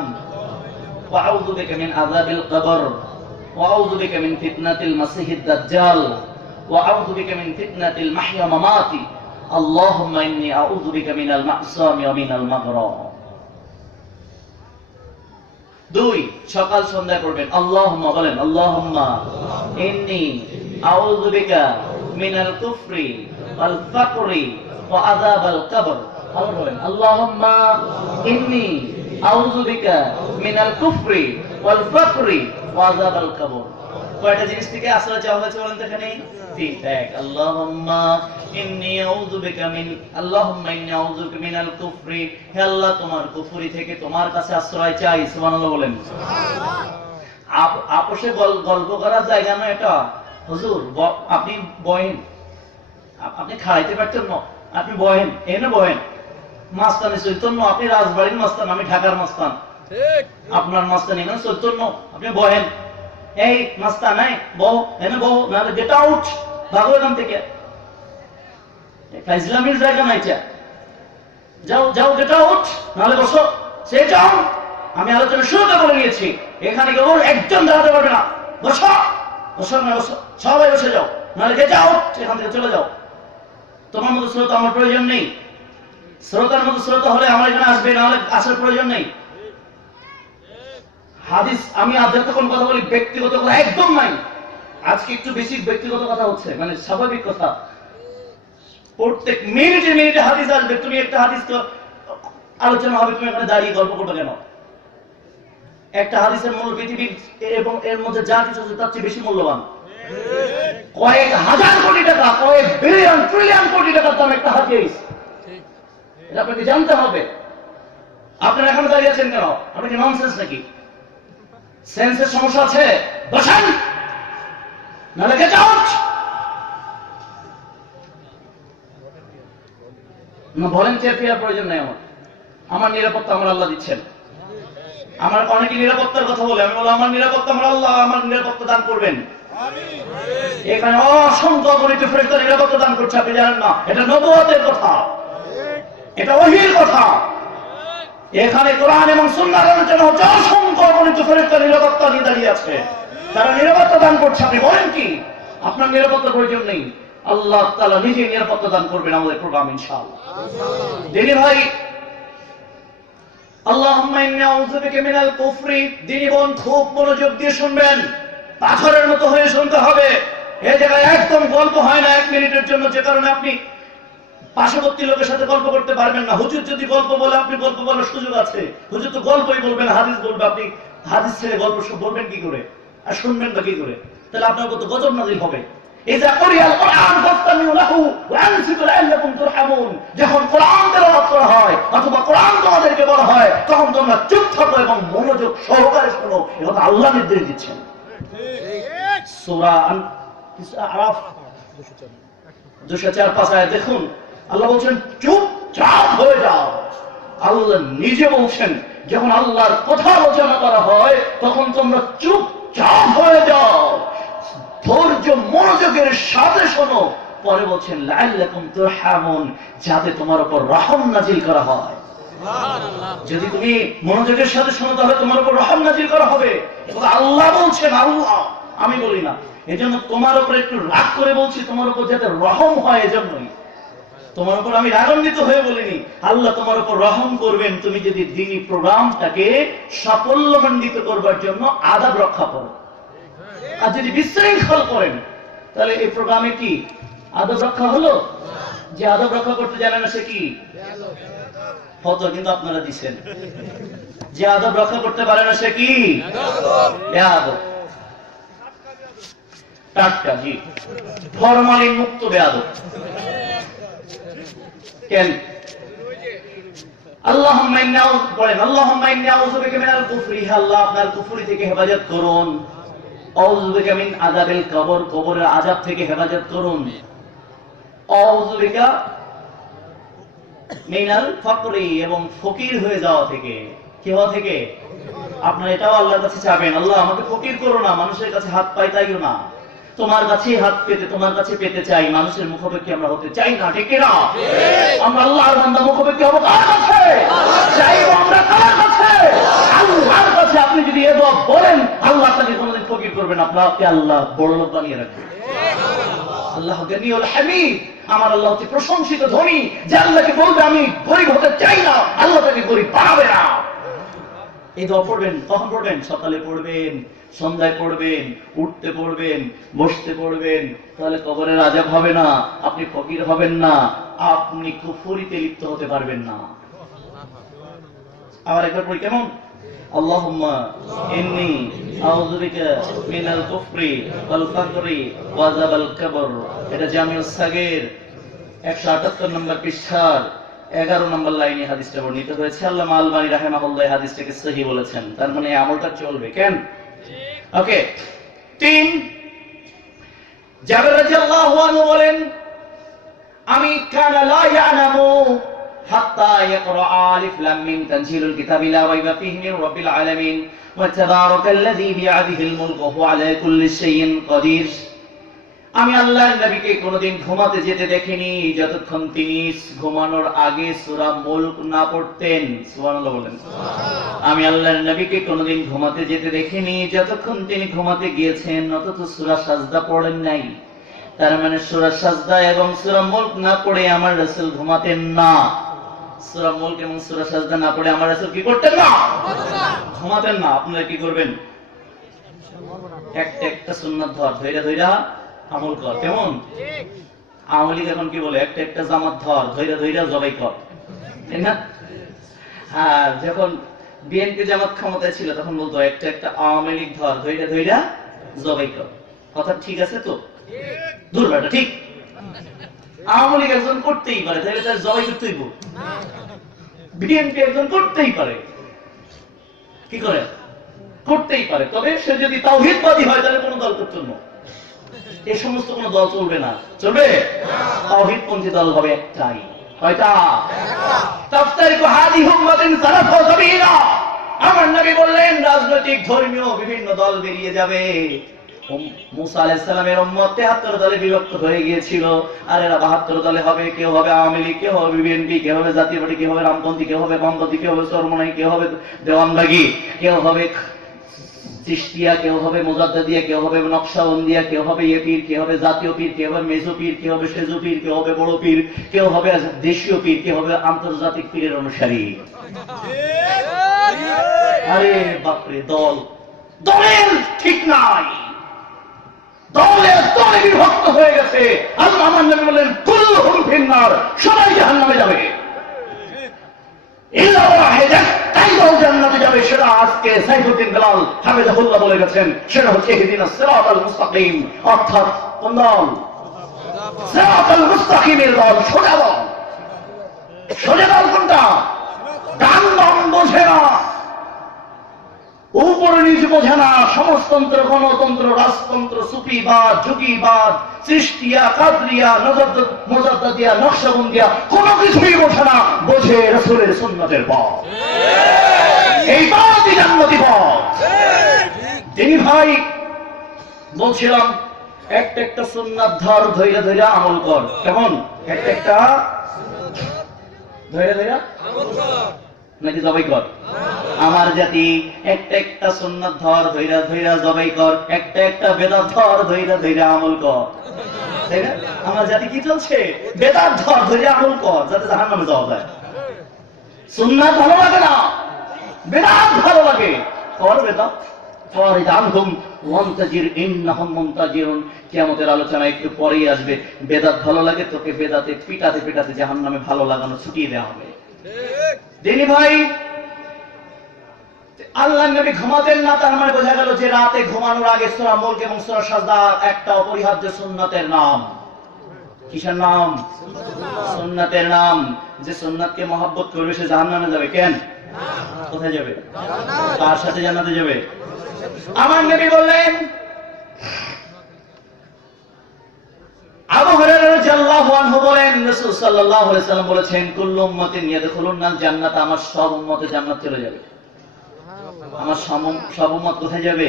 ওয়া আউযু বিকা মিন আযাবিল কবর ওয়া আউযু বিকা মিন ফিতনাতিল মাসিহিদ দাজ্জাল ওয়া আউযু বিকা মিন ফিতনাতিল মাহইয়া মামাতি আল্লাহুম্মা ইন্নী আউযু বিকা মিনাল মাহসামি ওয়া মিনাল মাগরাম। 2, সকাল সন্ধ্যা করবেন আল্লাহুম্মা, বলেন আল্লাহুম্মা ইন্নী আউযু বিকা মিনাল কুফরি ওয়াল ফাকরি ওয়া আযাবাল কবর। আবার বলেন আল্লাহুম্মা ইন্নী আউযু বিকা মিনাল কুফরি ওয়াল ফাকরি ওয়া আযাবাল কবর। কয়টা জিনিস থেকে আশ্রয় চাওয়া হয়েছে বলেন তো এখানে? 3। এক, আল্লাহুম্মা ইন্নী আউযু বিকা মিনাল কুফরি, হে আল্লাহ তোমার কুফরি থেকে তোমার কাছে আশ্রয় চাই। সুবহানাল্লাহ বলেন। আপোষে গল্প করার জায়গা না এটা। হুজুর আপনি বহেন, আপনি খাড়াইতে পারতেন না, আপনি বহেন, এনে বহেন। মাস্তানি চৈতন্য, আপনি রাজবাড়ির মাস্তান, আমি ঢাকার মাস্তান। আপনার মাস্তানি এখানে চৈতন্য, আপনি বহেন। এই মাস্তান নাই, বহ, এনে বহ, নাহলে গেট আউট, ভাগো এখান থেকে। ইসলামের জায়গা নাই, যাও যাও, গেট আউট, নাহলে বসো, সে যাও। আমি আলোচনা শুরুতে বলে নিয়েছি, এখানে কেউ একজন দাঁড়াতে পারবে না। বসো, বসো না, বসো, সবাই বসে যাও, নাহলে গেট আউট, এখান থেকে চলে যাও। তোমার মতো শ্রোতা আমার প্রয়োজন নেই। শ্রোতার মতো শ্রোতা হলে আমার এখানে আসবে, নাহলে আসার প্রয়োজন নেই। হাদিস, আমি আধ্যাত্মিক কোন কথা বলি, ব্যক্তিগত কথা একদম নাই। আজকে একটু বেশি ব্যক্তিগত কথা হচ্ছে, মানে স্বাভাবিক কথা। প্রত্যেক মিনিটে মিনিটে হাদিস আসবে, তুমি একটা হাদিস আলোচনা হবে, তুমি এখানে দাঁড়িয়ে গল্প করবে কেন? একটা হাদিসের মূল্য পৃথিবীর এবং এর মধ্যে যা কিছু আছে তার চেয়ে বেশি মূল্যবান। কয়েক হাজার কোটি টাকা, কয়েক বিলিয়ন ট্রিলিয়ন কোটি টাকার দাম একটা হাদিস। এটা আপনাকে জানতে হবে। আপনারা এখানে দাঁড়িয়ে আছেন কেন? আপনি কি ননসেন্স নাকি? সেন্সের সমস্যা আছে? বসেন, নাহলে গেট আউট। না, ভলেন্টিয়ার ফেয়ার প্রয়োজন নেই আমার। আমার নিরাপত্তা আমার আল্লাহ দিচ্ছেন। আমার অনেকে নিরাপত্তার কথা বলে, আমি বললাম আমার নিরাপত্তা আমার আল্লাহ আমার নিরাপত্তা দান করবেন। এখানে অসংখ্য অগণিত ফেরেশতা নিরাপত্তা দান করছে, আপনি জানেন না? এটা নবুয়তের কথা, এটা ওহীর কথা। এখানে কোরআন এবং সুন্নাহর আলোচনা হচ্ছে, অসংখ্য অগণিত ফেরেশতা নিরাপত্তা দিয়ে দাঁড়িয়ে আছে, তারা নিরাপত্তা দান করছে। আপনি বলেন কি আপনার নিরাপত্তার প্রয়োজন নেই? আল্লাহ তাআলা নিজে নিরাপত্তা দান করবেন আমাদের প্রোগ্রাম ইনশাআল্লাহ। দিনী ভাই, আল্লাহুম্মা ইন্নী আউযু বিকা মিনাল কুফরি, দিনী বোন খুব মনোযোগ দিয়ে শুনবেন, পাথরের মতো হয়ে শুনতে হবে। এই জায়গায় একদম গল্প হয় না 1 মিনিটের জন্য, যে কারণে আপনি পার্শ্ববর্তী লোকের সাথে গল্প করতে পারবেন না। হুজুর যদি গল্প বলে, আপনি গল্প বলার সুযোগ আছে। হুজুর তো গল্পই বলবেন, হাদিস বলবে, আপনি হাদিস ছেড়ে গল্প বলবেন কি করে আর শুনবেন বা কি করে? তাহলে আপনার কত গজব নাযিল হবে। ইযা কুরিয়াল কুরআন ফাসতামিউ লাহু ওয়া আনসিতু লাআল্লাকুম তুরহামুন, যখন কোরআন তেলাওয়াত করা হয় অথবা কোরআন তোমাদেরকে বলা হয়, তখন তোমরা চুপ থাকো এবং মনোযোগ সহকারে শোনো। এটা আল্লাহ নির্দেশ দিচ্ছেন। ঠিক, সূরা আরাফ 204-5 আয়াত দেখুন, আল্লাহ বলছেন চুপচাপ হয়ে যাও। আল্লাহ নিজে বলছেন, যখন আল্লাহর কথা আলোচনা করা হয় তখন তোমরা চুপচাপ হয়ে যাও, ধৈর্য মনোযোগের সাথে শোনো। পরে বলছেন লাআল্লাকুম তুরহামুন, যাতে তোমার উপর রহম নাজিল করা হয়। যদি তুমি মনোযোগের সাথে শোনো তাহলে তোমার উপর রহম নাজিল করা হবে। আল্লাহ বলছেন, আল্লাহ, আমি বলি না। এজন্য তোমার উপর একটু রাগ করে বলছি, তোমার উপর যাতে রহম হয়, এজন্যই। তোমার উপর আমি রাগান্বিত হয়ে বলিনি, আল্লাহ তোমার উপর রহম করবেন তুমি যদি দ্বীনি প্রোগ্রামটাকে সাফল্যমণ্ডিত করবার জন্য আদাব রক্ষা করো। আর যদি বিশৃঙ্খল করেন তাহলে এই প্রোগ্রামে কি আদব রক্ষা হলো? যে আদব রক্ষা করতে জানে না সে কি ফতো, কিন্তু আপনারা দিচ্ছেন। যে আদব রক্ষা করতে পারে না সে কি বেয়াদব। টাটকা, জি, ফরমালিন মুক্ত বেয়াদব। কেন? আল্লাহুম্মা ইন্নী আউযু, বলেন আল্লাহুম্মা ইন্নী আউযু বিকা মিনাল কুফরি, আল্লাহ আপনার কুফরি থেকে হেফাজত করুন। আউযু বিকা মিন আযাবিল কবর, কবরের আযাব থেকে হেফাজত করুন। আউযু বিকা মিনাল ফাকরি, এবং ফকির হয়ে যাওয়া থেকে। কি হওয়া থেকে? আপনারা এটাও আল্লাহর কাছে চাবেন, আল্লাহ আমাকে ফকির করো না, মানুষের কাছে হাত পাইতাইও না, তোমার কাছে হাত পেতে, তোমার কাছে পেতে চাই, মানুষের মুখাপেক্ষী আমরা হতে চাই না। ঠিক না? আমরা আল্লাহর বান্দা, মুখাপেক্ষী হবো কার কাছে? চাইবো আমরা কার কাছে? আল্লাহর কাছে। আপনি যদি এ দোয়া বলেন, আল্লাহ আপনাকে কোনোদিন ফকির করবেন, আপনাকে আল্লাহ বড় লোক বানিয়ে রাখবেন। আল্লাহ গনিউল হামিদ, আমার আল্লাহ হচ্ছে প্রশংসিত ধনী, যে আল্লাহকে বলবে আমি গরিব হতে চাই না, আল্লাহ তাকে গরিব বানাবে না। এই দোয়া পড়বেন। কখন পড়বেন? সকালে পড়বেন, সন্ধ্যায় পড়বেন, উঠতে পড়বেন, বসতে পড়বেন। তাহলে কবরের আযাব হবে না, আপনি ফকির হবেন না, আপনি কুফরিতে লিপ্ত হতে পারবেন না। আবার একবার পড়ি, কেমন? আল্লাহুম্মা ইন্নী আউযু বিকা মিনাল কুফরি ওয়াল ফাকরি ওয়া আযাবিল কবর। এটা জামিউস সাগীর 178 নম্বর পৃষ্ঠার 11 নম্বর লাইনে হাদিসটা বর্ণিত হয়েছে। আল্লামা আলবানী রাহিমাহুল্লাহ হাদিসটাকে সহিহ বলেছেন। তার মানে এই আমলটা চলবে। কেন? ওকে। 3, জাবের রাদিয়াল্লাহু আনহু বলেন, আমি কানা লা ইয়ানামু হাত্তা ইয়াকরা আলিফ লাম মিম তানজিলুল কিতাবি লা রাইবা ফীহি মির রাব্বিল আলামিন ওয়া তাবারাকাল্লাযী বিয়াদিহিল মুলকু ওয়া হুয়া আলা কুল্লি শাইইন কাদির। আমি আল্লাহর নবীকে কোনোদিন ঘুমাতে যেতে দেখিনি যতক্ষণ তিনি ঘুমানোর আগে সূরা মুলক না পড়তেন। সুবহানাল্লাহ বলেন। আমি আল্লাহর নবীকে কোনোদিন ঘুমাতে যেতে দেখিনি যতক্ষণ তিনি ঘুমাতে গিয়েছেন অথচ সূরা সাজদা পড়েন নাই। তার মানে সূরা সাজদা এবং সূরা মুলক না পড়ে আমার রাসূল ঘুমাতেন না। সূরা মুলক এবং সূরা সাজদা না পড়ে আমার রাসূল কি করতেন না? ঘুমাতেন না। আপনারা কি করবেন? একটা একটা সুন্নাত ধইরা ধইরা আমল কর। কেমন? আওয়ামী লীগ এখন কি বলে? একটা একটা জামাত ধর, ধইরা ধইরা জবাই কর, তাই না? আর যখন বিএনপি জামাত ক্ষমতায় ছিল তখন বলতো একটা একটা আওয়ামী লীগ ধর, ধইরা ধইরা জবাই কর। কথা ঠিক আছে তো? দুর্ভাগ্য ঠিক। আওয়ামী লীগ একজন করতেই পারে, তাহলে তার জবাই করতেই বল। বিএনপি একজন করতেই পারে, কি করে? করতেই পারে। তবে সে যদি তাওহীদবাদী হয় তাহলে কোনো দল করতে না। এই সমস্ত কোন দল চলবে না। চলবে? তাওহীদপন্থী দল হবে একটাই। কয়টা? তাফতারিকু হাদিহি উম্মাতিন সালাফা সাবিলা। আমার নবী বললেন রাজনৈতিক ধর্মীয় বিভিন্ন দল বেরিয়ে যাবে। মুসা আলাইহিস সালামের উম্মত 73 দলে বিভক্ত হয়ে গিয়েছিল, আর এরা 72 দলে হবে। কেউ হবে আওয়ামী লীগ, কেউ হবে বিএনপি, কেউ হবে জাতীয় পার্টি, কেউ হবে রামপন্থী, কেউ হবে বামপন্থী, কেউ হবে চরমনাই, কেউ হবে দেওয়ানবাগী, কেউ হবে চিশতিয়া, কেউ হবে মুজাদ্দিদিয়া, কেউ হবে নকশবন্দিয়া, কেউ হবে এ পীর, কেউ হবে জাতীয় পীর, কেউ হবে মেজো পীর, কেউ হবে সেজো পীর, কেউ হবে বড় পীর, কেউ হবে দেশীয় পীর, কেউ হবে আন্তর্জাতিক পীরের অনুসারী। আরে বাপরে, দল দলের ঠিক নাই, দলের দলে বিভক্ত হয়ে গেছে। আল্লাহ আমার নবী বললেন কুল্লুহুম ফিন্নার, সবাই জাহান্নামে যাবে, ইল্লা ওয়াহিদা, তাই দল জান্নাতে যাবে। সেটা আজকে সাইফুদ্দিন বেলাল হাফেজাহুল্লাহ বলে গেছেন, সেটা হচ্ছে ইহদিনাস সিরাতাল মুস্তাকিম, অর্থাৎ কোন দল? সিরাতাল মুস্তাকিমের দল, সোজা দল। সোজা দল কোনটা? ডান বাম বোঝে না, উপরে নিচে বোঝে না, সমাজতন্ত্র, গণতন্ত্র, রাজতন্ত্র, সুফিবাদ, যুগীবাদ, সৃষ্টিয়া, কাদরিয়া, মুজাদ্দিদিয়া, নকশবন্দিয়া, কোনো কিছুই বোঝে না, বোঝে রাসূলের সুন্নাতের পথ। এই পথই জান্নাতি পথ। তিনি ভাই বলছিলাম একটা একটা সুন্নাত ধর, ধইরা ধইরা আমল কর। কেমন? একটা একটা ধইরা ধইরা আমল কর নাকি জবাই কর? আমার জাতি একটা একটা সুন্নাত ধর, ধইরা ধইরা জবাই কর, একটা একটা বেদাত ধর, ধইরা ধইরা আমল কর। তাই না? আমার জাতি কি চলছে? বেদাত ধর, ধইরা আমল কর, যাতে জাহান্নামে যাওয়া যায়। সুন্নাত ভালো লাগে না, বেদাত ভালো লাগে, কর বেদাত। কিয়ামতের আলোচনা একটু পরেই আসবে। বেদাত ভালো লাগে, তোকে বেদাতে পিটাতে পিটাতে জাহান্নামে ভালো লাগানো ছুটিয়ে দেওয়া হবে। দিনী ভাই, আল্লাহর নবী ঘুমাতেন না, তার মানে বোঝা গেল যে রাতে ঘুমানোর আগে সূরা মুলক এবং সূরা সাজদা একটা অপরিহার্য সুন্নাতের নাম। কিসের নাম? সুন্নাতের নাম। যে সুন্নাতকে মহব্বত করবে সে জাহান্নামে যাবে কেন? কোথায় যাবে? কার সাথে জান্নাতে যাবে? আমার নবী বললেন, আবু হুরায়রা রাদিয়াল্লাহু আনহু বলেন, রাসূল সাল্লাল্লাহু আলাইহি ওয়াসাল্লাম বলেছেন, কুল্লু উম্মতিন ইয়াদখুলুনাল জান্নাত, আমার সব উম্মতে জান্নাত চলে যাবে। আমার সব উম্মত কোথায় যাবে?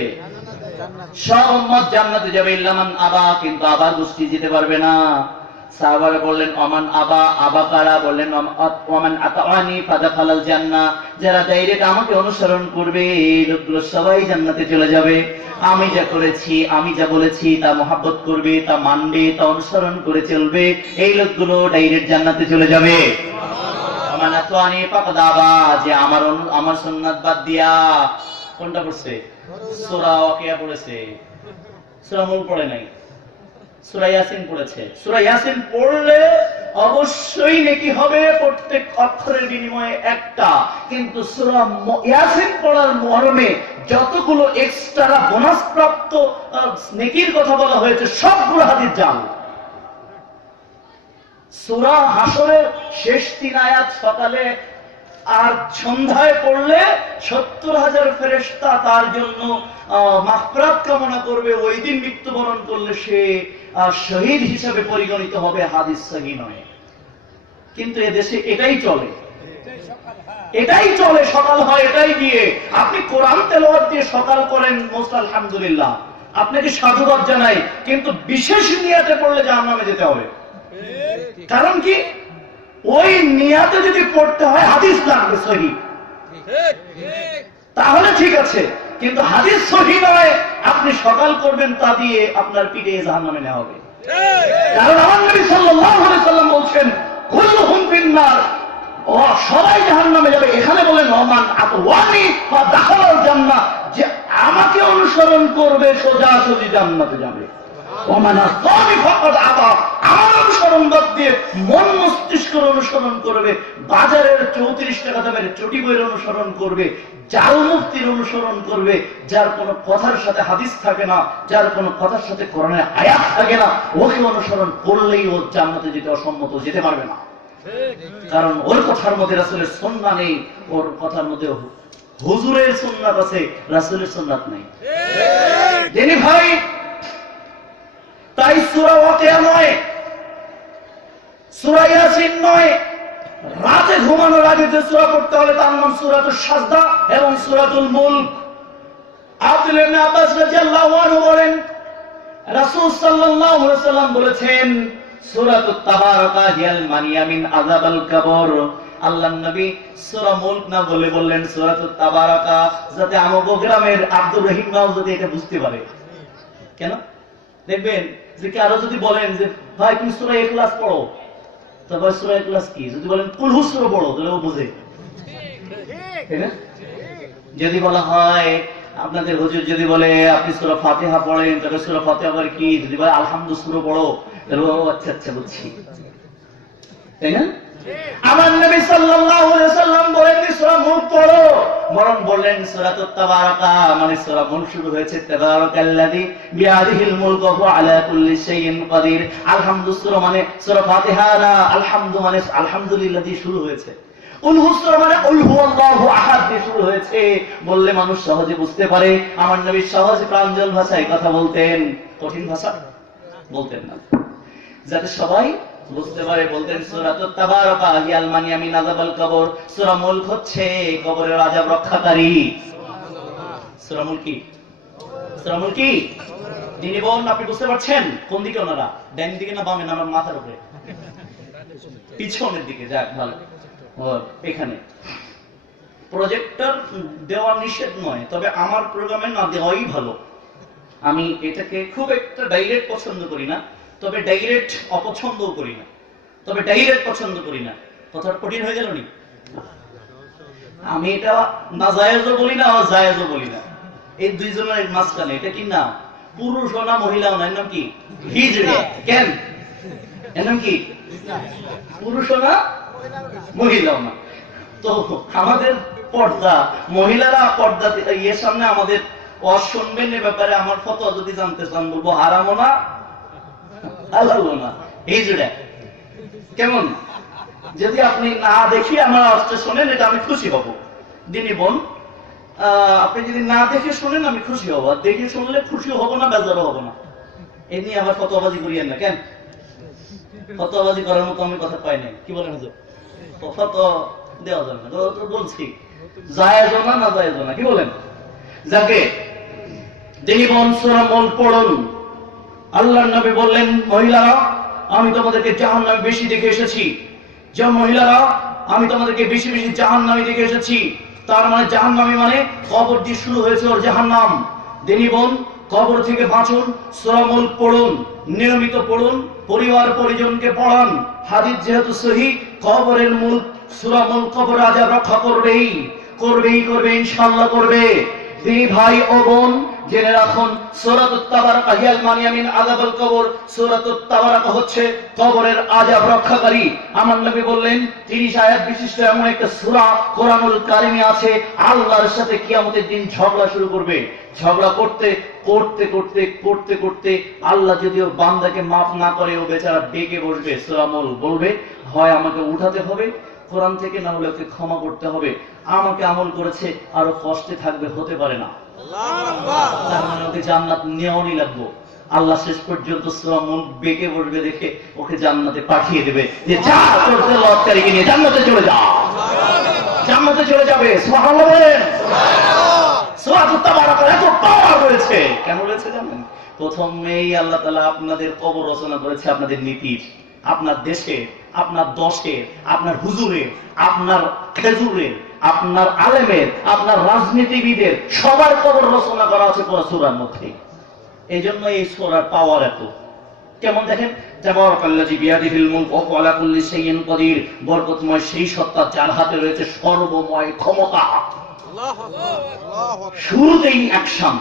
সব উম্মত জান্নাতে যাবে, ইল্লা মান আবা, কিন্তু আবার গোষ্ঠী যেতে পারবে না। সাহাবারা বললেন, ওমান আবা, আবা কারা? বললেন, ওমান আতাআনি ফাদাখালাল জান্নাহ, যারা ডাইরেক্ট আমাকে অনুসরণ করবে এই লোকগুলো সবাই জান্নাতে চলে যাবে। আমি যা করেছি, আমি যা বলেছি তা মহব্বত করবে, তা মানবে, তা অনুসরণ করে চলবে, এই লোকগুলো ডাইরেক্ট জান্নাতে চলে যাবে। ওমান আতাআনি ফাকাদ আবা, যে আমার সুন্নাত বাদ দিয়া কোনটা পড়ছে? সূরা ওয়াকিয়া পড়েছে, সূরা মুলক পড়ে নাই, সূরা ইয়াসিন পড়েছে। সূরা ইয়াসিন পড়লে অবশ্যই নেকি হবে, প্রত্যেক অক্ষরের বিনিময়ে একটা। কিন্তু সূরা ইয়াসিন পড়ার মর্মে যতগুলো এক্সট্রা বোনাস প্রাপ্ত নেকির কথা বলা হয়েছে সবগুলো হাদিস জাল। সূরা হাশরের শেষ 3 আয়াত সকালে আর সন্ধ্যায় পড়লে 70,000 ফেরেশতা তার জন্য মাগফিরাত কামনা করবে। ওই দিন মৃত্যুবরণ করলে সে শহীদ হিসেবে পরিগণিত হবে। হাদিস সহিহ নয়, কিন্তু এদেশে এটাই চলে, এটাই চলে। সকাল হয় এটাই দিয়ে। আপনি কোরআন তেলাওয়াত দিয়ে সকাল করেন, মোস্ট আলহামদুলিল্লাহ, আপনাকে সাধুবাদ জানাই, কিন্তু বিশেষ নিয়াতে পড়লে জাহান্নামে যেতে হবে। কারণ কি? ওই নিয়াতে যদি পড়তে হয় হাদিস লাগবে সহিহ, তাহলে ঠিক আছে। কিন্তু হাদিস সহিহ নয়, আপনি সকাল করবেন, তা দিয়ে আপনার পিঠে জাহান্নামে নেওয়া হবে। কারণ আমার নবী সাল্লাল্লাহু আলাইহি সাল্লাম বলছেন, কুল্লুহুম ফিন্নার, ও সবাই জাহান্নামে যাবে। এখানে বলেন ওমান আতওয়ানি ফাদাখালাল জান্নাহ, যে আমাকে অনুসরণ করবে সোজাসুজি জান্নাতে যাবে। ওমান আতানি ফাকাদ আবা, আমার অনুসরণ বাদ দিয়ে মন মস্তিষ্কের অনুসরণ করবে, বাজারের 34 টাকা দামের চটি বইয়ের অনুসরণ করবে, জাল মুফতির অনুসরণ করবে, যার কোনো কথার সাথে হাদিস থাকে না, যার কোনো কথার সাথে কোরআনের আয়াত থাকে না, ওকে অনুসরণ করলেই ও জান্নাতে যেতে অসম্মত, যেতে পারবে না। কারণ ওর কথার মধ্যে রাসূলের সুন্নাহ নেই, ওর কথার মধ্যে হুজুরের সুন্নাত আছে, রাসূলের সুন্নাত নেই। যিনি ভাই, তাই সূরা ওয়াকিয়া নয়, সূরা ইয়াসিন নয়, রাতে ঘুমানোর আগে যে সূরা পড়তে হবে তার নাম সূরাতুস সাজদা এবং সূরাতুল মুলক। আব্দুল্লাহ ইবনে আব্বাস রাদিয়াল্লাহু আনহু বলেন, রাসূল সাল্লাল্লাহু আলাইহি ওয়াসাল্লাম বলেছেন, সূরাতুত তাবারাকা হিয়াল মানিয়া মিন আযাবাল কবর। আল্লাহর নবী সূরা মুলক না বলে বললেন সূরাতুত তাবারাকা, যাতে আমগো গ্রামের আব্দুর রহিম গাও যদি এটা বুঝতে পারে। কেন? দেখবেন যে কারো যদি বলেন যে ভাই তুমি সূরা ইখলাস পড়ো, তবে সূরা ইখলাস কি? যদি বলেন কুল হু সূরা পড়ো, তাহলে ও বুঝে। ঠিক না? যদি বলা হয় আপনাদের হুজুর যদি বলে আপনি সূরা ফাতিহা পড়েন, তবে সূরা ফাতিহা আবার কি? যদি বলে আলহামদু সূরা পড়ো, তাহলে ও আচ্ছা আচ্ছা বুঝছি। তাই না? আমার নবী সাল্লাল্লাহু আলাইহি ওয়াসাল্লাম বলেন সূরা মুলক পড়ো, বরং বললেন সূরাতুত তাবারাকা, মানে সূরা মুলক শুরু হয়েছে তাবারাকাল্লাযী বিয়াদিহিল মুলকু ওয়া হুয়া আলা কুল্লি শাইইন কাদির। আলহামদু সূরা মানে সূরা ফাতিহা না, আলহামদু মানে আলহামদুলিল্লাহ দিয়ে শুরু হয়েছে। কুল হু সূরা মানে কুল হুয়াল্লাহু আহাদ দিয়ে শুরু হয়েছে। বললে মানুষ সহজে বুঝতে পারে। আমার নবী সহজ প্রাঞ্জল ভাষায় কথা বলতেন, কঠিন ভাষা বলতেন না, যাতে সবাই বুঝতে পারে। বলতেন সূরাতুত তাবারাকা হিয়াল মানিয়া মিন আযাবাল কবর। সূরা মুলক হচ্ছে কবরের আযাব রক্ষাকারী। সূরা মুলক কি? সূরা মুলক কি? দিনী বোন, আপনি বুঝতে পারছেন কোন দিকে ওনারা? ডান দিকে না বামে না আমার মাথার উপরে? পিছনের দিকে। যাক ভালো। এখানে প্রজেক্টর দেওয়া নিষেধ নয়, তবে আমার প্রোগ্রামে না দেওয়াই ভালো। আমি এটাকে খুব একটা ডাইরেক্ট পছন্দ করি না, তবে ডাইরেক্ট অপছন্দও করি না, তবে ডাইরেক্ট পছন্দ করি না। কথাটা কঠিন হয়ে গেল নি? আমি এটা নাজায়েজও বলি না, জায়েজও বলি না, এই দুইজনের মাঝখানে। এটা কি নাম? পুরুষও না মহিলাও না, এর নাম কি? হিজড়ে। কেন? এর নাম কি? পুরুষও না মহিলাও না। তো আমাদের পর্দা, মহিলারা পর্দা ইয়ের সামনে আমাদের ওয়াজ শুনবেন। এ ব্যাপারে আমার ফতোয়া যদি জানতে চান বলবো হারামও না হালালও না। হিজড়ে কেমন? যদি আপনি না দেখি আমার আওয়াজটা শোনেন, এটা আমি খুশি হব। দিনী বোন, আপনি যদি না দেখে শোনেন আমি খুশি হব, আর দেখে শুনলে খুশি হব না, বেজারও হব না। এ নিয়ে আবার ফতোয়াবাজি করিয়েন না। কেন? ফতোয়াবাজি করার মতো আমি কথা পাই নাই। কি বলেন হুজুর? ফতোয়া দেওয়া যাবে না, তো বলছি জায়েজ না, না জায়েজ না। কি বলেন? যাকে দিনী বোন, সূরা মুলক পড়ুন। আল্লাহর নবী বললেন, মহিলারা আমি তোমাদেরকে জাহান্নামে বেশি দেখে এসেছি। যে মহিলারা আমি তোমাদেরকে বেশি বেশি জাহান্নামে দেখে এসেছি, তার মানে জাহান্নামী মানে কবর দিয়ে শুরু হয়েছে ওর জাহান্নাম। দিনী বোন, কবর থেকে বাঁচুন, সূরা মুলক পড়ুন, নিয়মিত পড়ুন, পরিবার পরিজনকে পড়ান। হাদিস যেহেতু সহিহ, কবরের মুলক, সূরা মুলক কবর আযাব রক্ষা করবেই করবেই করবে, ইনশাআল্লাহ করবে। দিনী ভাই ও বোন, জেনে রাখুন সূরাতুত তাবারাকা হিয়াল মানিয়া মিন আযাবিল কবর। সূরাতুত তাবারাকা হচ্ছে কবরের আযাব রক্ষাকারী। আমার নবী বললেন 30 আয়াত বিশিষ্ট এমন একটা সূরা কোরআনুল কারিমে আছে, আল্লাহর সাথে কিয়ামতের দিন ঝগড়া শুরু করবে। ঝগড়া করতে করতে করতে করতে করতে আল্লাহ যদি ওর বান্দাকে মাফ না করে, ও বেচারা ডেকে বসবে। সূরা মুলক বলবে, হয় আমাকে উঠাতে হবে কোরআন থেকে, না হলে ওকে ক্ষমা করতে হবে। আমাকে আমল করেছে, আরো কষ্টে থাকবে, হতে পারে না। তার মানে ওকে জান্নাত নেওয়াই লাগবে। আল্লাহ শেষ পর্যন্ত সূরা মুলক বেঁকে বসবে দেখে ওকে জান্নাতে পাঠিয়ে দেবে, যে যা করতে লটকারীকে নিয়ে জান্নাতে চলে যা। জান্নাতে চলে যাবে। সুবহানাল্লাহ বলেন। সূরাতুত তাবারাকা এত পাওয়ার রয়েছে। কেন রয়েছে জানেন? প্রথমেই আল্লাহ তাআলা আপনাদের কবর রচনা করেছে আপনাদের নীতির, আপনার দেশে, আপনার দশে, আপনার হুজুরের, আপনার খেজুরের, আপনার আলেমের, আপনার রাজনীতিবিদের, সবার কবর রচনা করা আছে পুরো সূরার মধ্যে। এই জন্য এই সূরার পাওয়ার এত। কেমন দেখেন, তাবারাকাল্লাযী বিয়াদিহিল মুলক ওয়া হুয়া আলা কুল্লি শাইইন কাদির। বরকতময় সেই সত্তা যার হাতে রয়েছে সর্বময় ক্ষমতা। শুরুতেই অ্যাকশন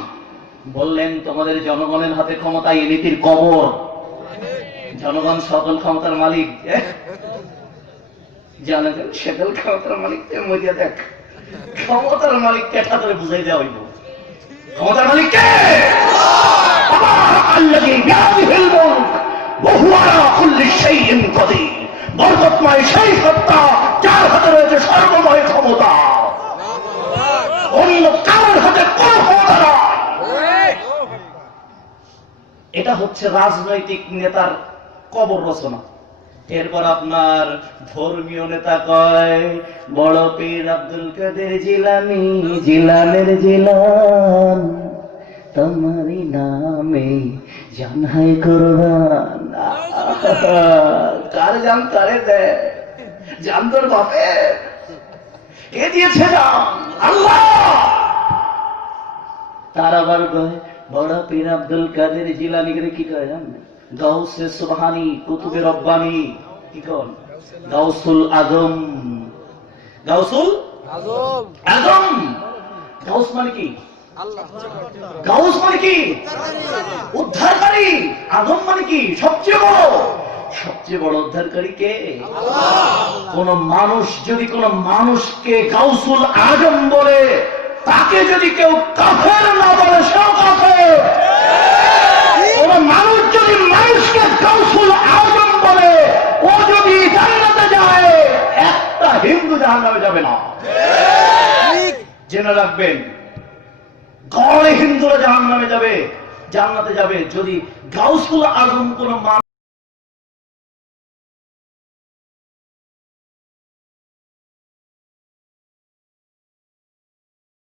বললেন, তোমাদের জনগণের হাতে ক্ষমতা, এই নীতির কবর। জনগণ সকল ক্ষমতার মালিক। জানেন সকল ক্ষমতার মালিক মরিয়া দেখ, ক্ষমতার মালিক কেটা ধরে বুঝাই দেওয়া হইব। ক্ষমতার মালিক কে? আল্লাযী বিয়াদিহিল মুলক ওয়া হুয়া আলা কুল্লি শাইইন কাদির। বরকতময় সেই সত্তা যার হাতে রয়েছে সর্বময় ক্ষমতা। অন্য কারোর হাতে কোনো ক্ষমতা নাই। এটা হচ্ছে রাজনৈতিক নেতার কবর রচনা। এরপর আপনার ধর্মীয় নেতা কয়, বড় পীর আব্দুল কাদের জিলানী, জিলানের জিলান, তোমারই নামে জানাই কুরবান। কার জান কারে দেয়? জান তোর বাপে। কে দিয়েছে জান? আল্লাহ। তার আবার কয়, বড় পীর আব্দুল কাদের জিলানী করে কি কয় জানেন? গাউসে সুবহানি, কুতুবে রব্বানি। কি কোন? গাউসুল আজম। গাউসুল আজম। গাউস মানে কি? আল্লাহ। গাউস মানে কি? উদ্ধারকারী। আজম মানে কি? সবচেয়ে বড়। সবচেয়ে বড় উদ্ধারকারী কে? আল্লাহ। কোন মানুষ যদি কোন মানুষকে গাউসুল আজম বলে, তাকে যদি কেউ কাফের না বলে, সেও কাফের। কোন মানুষ যদি মানুষকে গাউসুল আজম বলে, ও যদি জান্নাতে যায়, একটা হিন্দু জাহান্নামে যাবে না। জেনে রাখবেন, গড়ে হিন্দুরা জাহান্নামে যাবে, জান্নাতে যাবে যদি গাউসুল আজম কোন